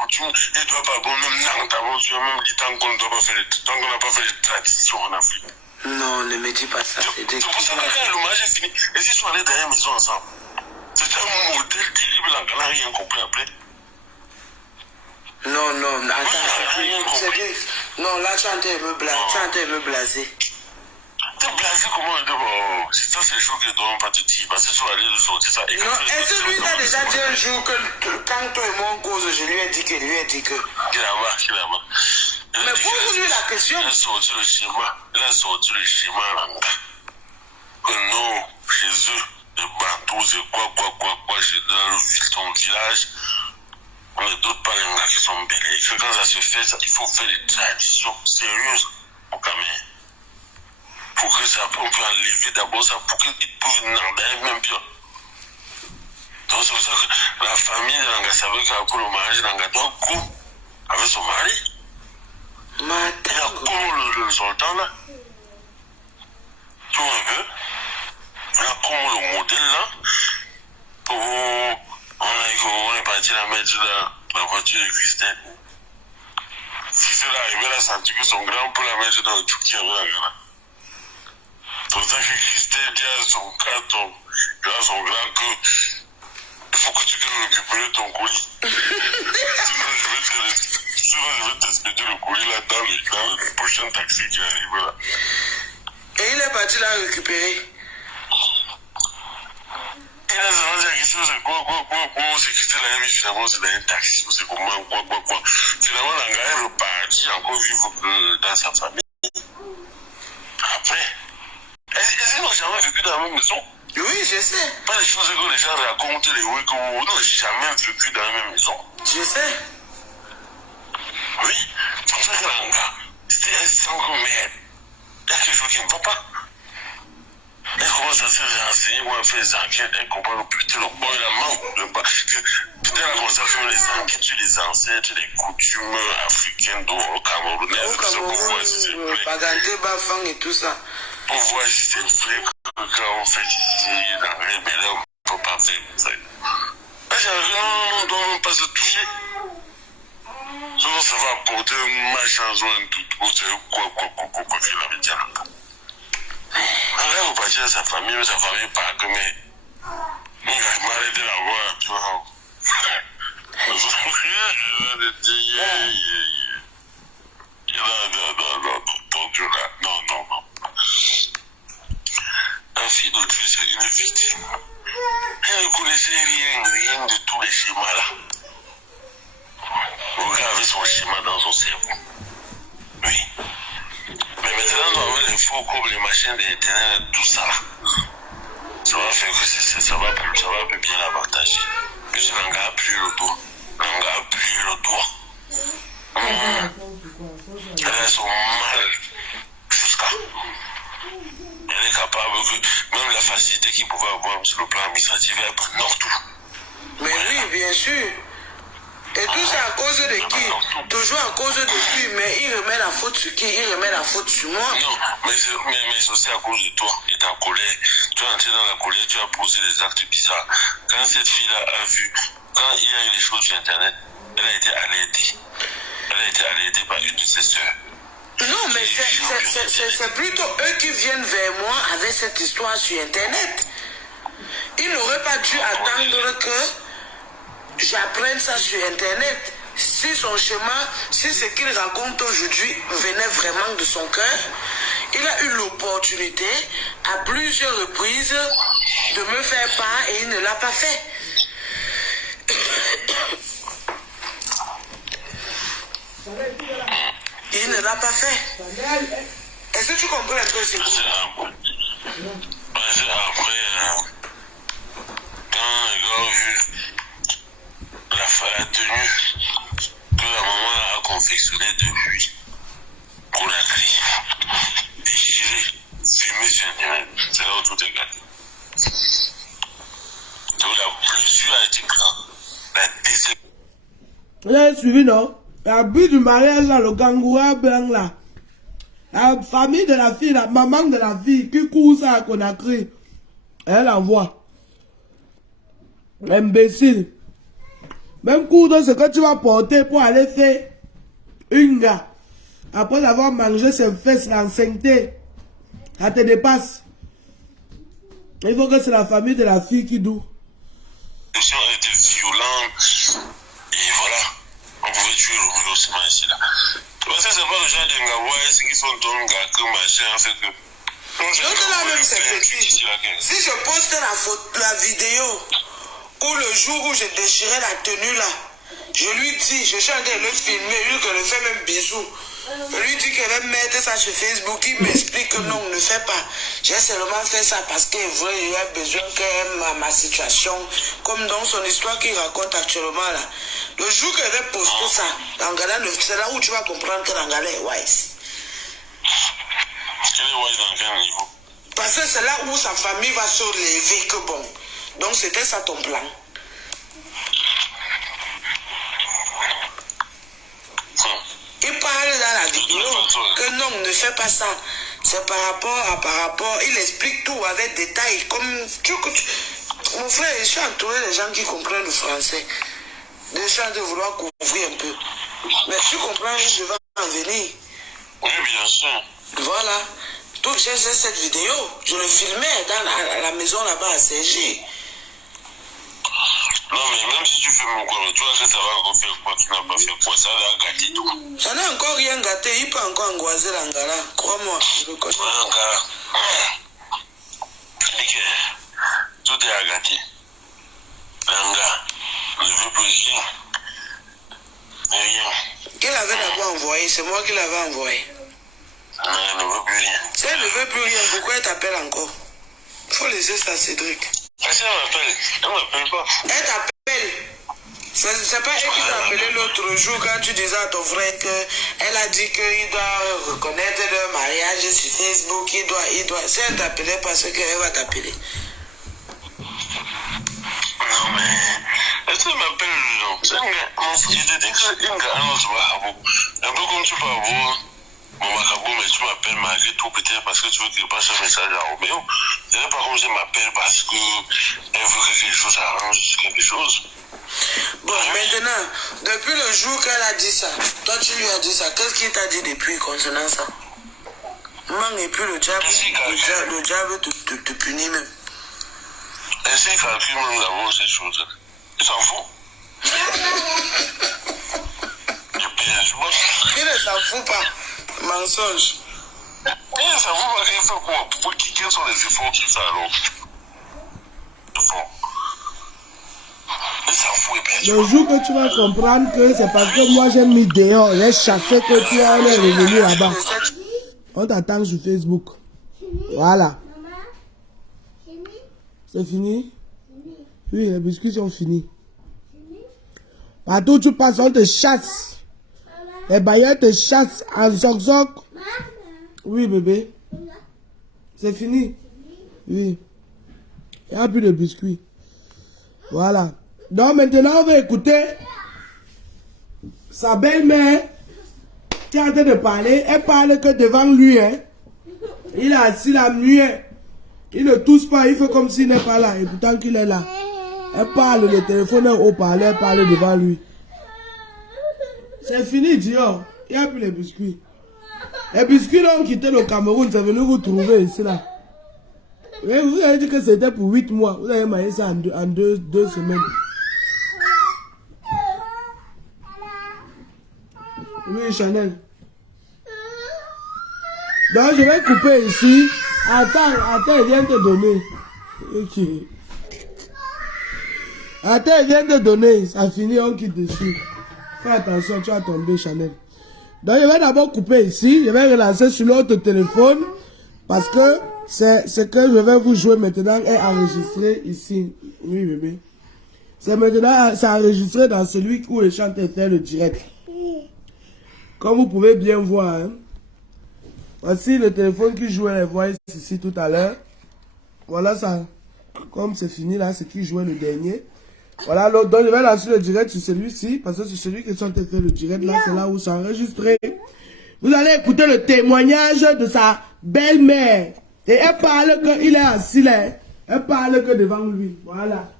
coutumes, il ne doit pas bon, même d'abord, tu as même dit tant qu'on n'a pas fait les traditions en Afrique. Non, ne me dis pas ça. C'est pour ça que le mariage est fini. Et s'ils sont allés dans la maison ensemble, c'est un modèle terrible, Langa n'a rien compris après. Non, attends, c'est que... Non, là, tu es en train de me blaser. T'es blasé comment d'abord? Ça, c'est le chose que je ne dois pas te dire. Parce que tu vas aller sortir ça. Non, est-ce que lui t'a déjà dit un jour que quand toi et moi on cause, je lui ai dit que... Qu'il a marre. Mais pose-lui la question. Il a sorti le schéma, Langa. Que non, chez eux, les Bantous, c'est quoi, chez dans son village. On ne doute pas les gars qui sont belles. Et que quand ça se fait, il faut faire des traditions sérieuses au Cameroun. Pour que ça, on peut enlever d'abord ça, pour qu'ils puissent n'en même bien. Donc c'est pour ça que la famille de Langa savait qu'après le mariage, Langa doit couper avec son mari. Il a comme le sultan là. Tu vois un peu? Il a comme le modèle là. On est parti la mettre la voiture de Christine. Si c'est là, il a senti que son grand peut la mettre dans le truc qui avait la gana. C'est pour ça que Christine dit à son carton, à son grand que il faut que tu viennes récupérer ton colis. Sinon, je vais t'expédier le colis là dans le prochain taxi qui arrive là. Et il est parti la récupérer. Il a demandé la question, c'est quoi, c'est quitté la même, finalement, c'est dans un taxi, c'est comment, quoi. Finalement, Langa est reparti encore vivre dans sa famille. Après, est-ce qu'ils n'ont jamais vécu dans la même maison? Oui, je sais. Pas les choses que les gens racontent, les oui, qu'on n'a jamais vécu dans la même maison. Je sais. Oui, c'est pour ça que Langa, c'était un sang merde. Il y a quelque chose qui ne va pas. Elle commence à se renseigner, elle fait les enquêtes, elle comprend que putain, le bon, il a manque. Putain, elle a commencé à faire les enquêtes sur les ancêtres, les coutumes africaines au Cameroun. Au Cameroun, Bagante, Bafang et tout ça. Pour voir si c'est vrai que quand on fait ici, dans la rébellion, on ne peut pas faire ça. Non, on ne doit même pas se toucher. Sinon, ça va apporter un machin, un tout, quoi qu'il avait dit là. Elle va partir de sa famille, mais sa famille part que mais il va m'arrêter la voix, tu vois. Non. La fille d'Autriche, c'est une victime. Elle ne connaissait rien de tous les schémas là. Regardez son schéma dans son cerveau. Oui. Mais maintenant, on va les faux comme les machines d'internet, tout ça là. Ça va faire que ça va plus bien l'avantager. Parce que Langa a plié le doigt. Elle a son mal jusqu'à. Elle est capable que même la facilité qu'il pouvait avoir sur le plan administratif, elle prend tout. Mais oui, bien sûr. Et tout ça à cause de qui? Toujours à cause de lui, mais il remet la faute sur qui? Il remet la faute sur moi. Non, mais c'est aussi à cause de toi et ta colère. Tu es entré dans la colère, tu as posé des actes bizarres. Quand cette fille-là a vu, quand il y a eu des choses sur Internet, elle a été alertée. Elle a été alertée par une de ses sœurs. Non, mais c'est plutôt eux qui viennent vers moi avec cette histoire sur Internet. Ils n'auraient pas dû attendre que j'apprenne ça sur Internet. Si son chemin, si ce qu'il raconte aujourd'hui venait vraiment de son cœur, il a eu l'opportunité à plusieurs reprises de me faire part et il ne l'a pas fait. Il ne l'a pas fait. Est-ce que tu comprends un peu ce que Après, quand les gars ont vu la tenue que la maman a confectionnée depuis Conakry, déchirée, fumée sur Internet, c'est là où tout est gâté. Donc la blessure a été grande. La déception. Vous avez suivi, non? L'abus du mariage, là, le kangourou blanc, là. La famille de la fille, la maman de la fille, qui court ça à Conakry, elle envoie. Imbécile. Même cours de ce que tu vas porter pour aller faire une gars. Après avoir mangé ses fesses, l'enceinte, ça te dépasse. Il faut que c'est la famille de la fille qui doit. Les gens étaient violents. Et voilà. On pouvait tuer Romeo Sima ici là. Parce que c'est pas le genre de Ngawaïs qui sont dans le gars que machin, c'est que. Donc là même c'est petit. Si je poste la vidéo où le jour où j'ai déchiré la tenue là, je lui dis, je suis en train de le filmer, lui que le fait même bisous. Je lui dis qu'elle va mettre ça sur Facebook, il m'explique que non, ne fais pas. J'ai seulement fait ça parce qu'il a besoin qu'elle ma situation, comme dans son histoire qu'il raconte actuellement là. Le jour qu'elle va poster ça, c'est là où tu vas comprendre que l'Angala est wise. Elle est wise dans quel niveau? Parce que c'est là où sa famille va se lever que bon. Donc c'était ça ton plan. Il parle dans la vidéo que non, ne fais pas ça. C'est par rapport, il explique tout avec détail. Comme mon frère, je suis entouré des gens qui comprennent le français. Des gens de vouloir couvrir un peu. Mais tu comprends où je vais en venir? Oui, bien sûr. Voilà. Donc j'ai cette vidéo. Je le filmais dans la maison là-bas à CG. Non, mais même si tu fais mon quoi, tu vois que ça va encore faire quoi, tu n'as pas fait quoi, ça va gâter tout. Ça n'a encore rien gâté, il peut encore angoisser l'Angara. Crois-moi, je le connais. L'Angara. Tout est à gâter. L'Angara ne veut plus rien. Rien. Qui l'avait d'abord envoyé? C'est moi qui l'avais envoyé. Non, elle ne veut plus rien. Si elle ne veut plus rien, pourquoi elle t'appelle encore? Il faut laisser ça, Cédric. Est-ce qu'elle m'appelle? Elle ne m'appelle pas. Elle t'appelle. C'est pas elle qui t'a appelé l'autre jour quand tu disais à ton frère qu'elle a dit qu'il doit reconnaître le mariage sur Facebook, il doit. Si elle t'appelait parce qu'elle va t'appeler. Non, mais. Est-ce qu'elle m'appelle non? C'est un gars. Mon frère, je te dis que c'est un gars, un autre Mahabo. Un peu comme tu peux avoir. Mon Mahabo, mais tu m'appelles malgré tout, peut-être parce que tu veux qu'il passe un message à Roméo. Ce n'est pas comme je m'appelle parce qu'elle veut que quelque chose arrange quelque chose. Bon, maintenant, depuis le jour qu'elle a dit ça, toi tu lui as dit ça, qu'est-ce qu'il t'a dit depuis concernant ça? Man, et puis le diable te punit même. Est-ce qu'il calcule même d'abord cette chose? Il s'en fout. Il ne s'en fout pas. Mensonge. Il ne s'en fout pas qu'il fait quoi? Quels sont les efforts qu'il fait alors? Le jour que tu vas comprendre que c'est parce que moi j'ai mis dehors, j'ai chassé que tu es revenu là-bas. On t'attend sur Facebook. Voilà. C'est fini? Oui, les biscuits sont finis. Partout où tu passes, on te chasse. Les bailleurs te chassent en zoc-zoc. Oui, bébé. C'est fini? Oui. Il n'y a plus de biscuits. Voilà. Donc maintenant, on va écouter sa belle-mère qui est en train de parler. Elle parle que devant lui. Hein. Il est assis là, muet. Il ne tousse pas, il fait comme s'il n'est pas là. Et pourtant qu'il est là. Elle parle, le téléphone est haut-parleur, elle parle devant lui. C'est fini, Dior. Il n'y a plus les biscuits. Les biscuits ont quitté le Cameroun, c'est venu vous trouver ici là. Mais vous avez dit que c'était pour 8 mois. Vous avez mangé ça en deux semaines. Oui, Chanel. Donc, je vais couper ici. Attends, il vient te donner. Ok. Attends, il vient te donner. Ça finit, on quitte dessus. Fais attention, tu vas tomber, Chanel. Donc, je vais d'abord couper ici. Je vais relancer sur l'autre téléphone. Parce que ce que je vais vous jouer maintenant est enregistré ici. Oui, bébé. C'est maintenant, c'est enregistré dans celui où le chanteur fait le direct. Comme vous pouvez bien voir. Hein. Voici le téléphone qui jouait les voix ici tout à l'heure. Voilà ça. Comme c'est fini là, c'est qui jouait le dernier. Voilà, donc je vais lancer le direct sur celui-ci. Parce que c'est celui qui chantait fait le direct. Là, c'est là où c'est enregistré. Vous allez écouter le témoignage de sa belle-mère. Et elle parle qu'il est assis là. Elle parle que devant lui. Voilà.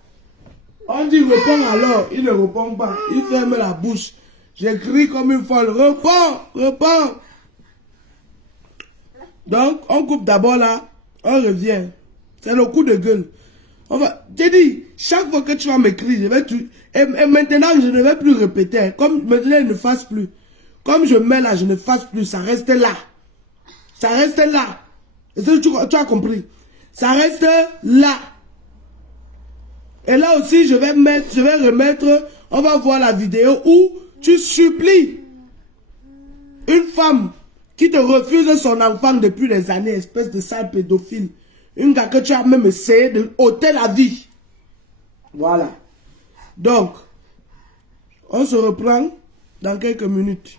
On dit réponds alors. Il ne répond pas. Il ferme la bouche. J'écris comme une folle. Réponds, réponds. Donc, on coupe d'abord là. On revient. C'est le coup de gueule. J'ai dit, chaque fois que tu vas m'écrire, je vais tout. Et maintenant, je ne vais plus répéter. Comme maintenant, je ne fasse plus. Comme je mets là, je ne fasse plus. Ça reste là. Ça reste là. Et ça, tu as compris. Ça reste là. Et là aussi, je vais remettre, on va voir la vidéo où tu supplies une femme qui te refuse son enfant depuis des années, espèce de sale pédophile. Une gars que tu as même essayé de ôter la vie. Voilà. Donc, on se reprend dans quelques minutes.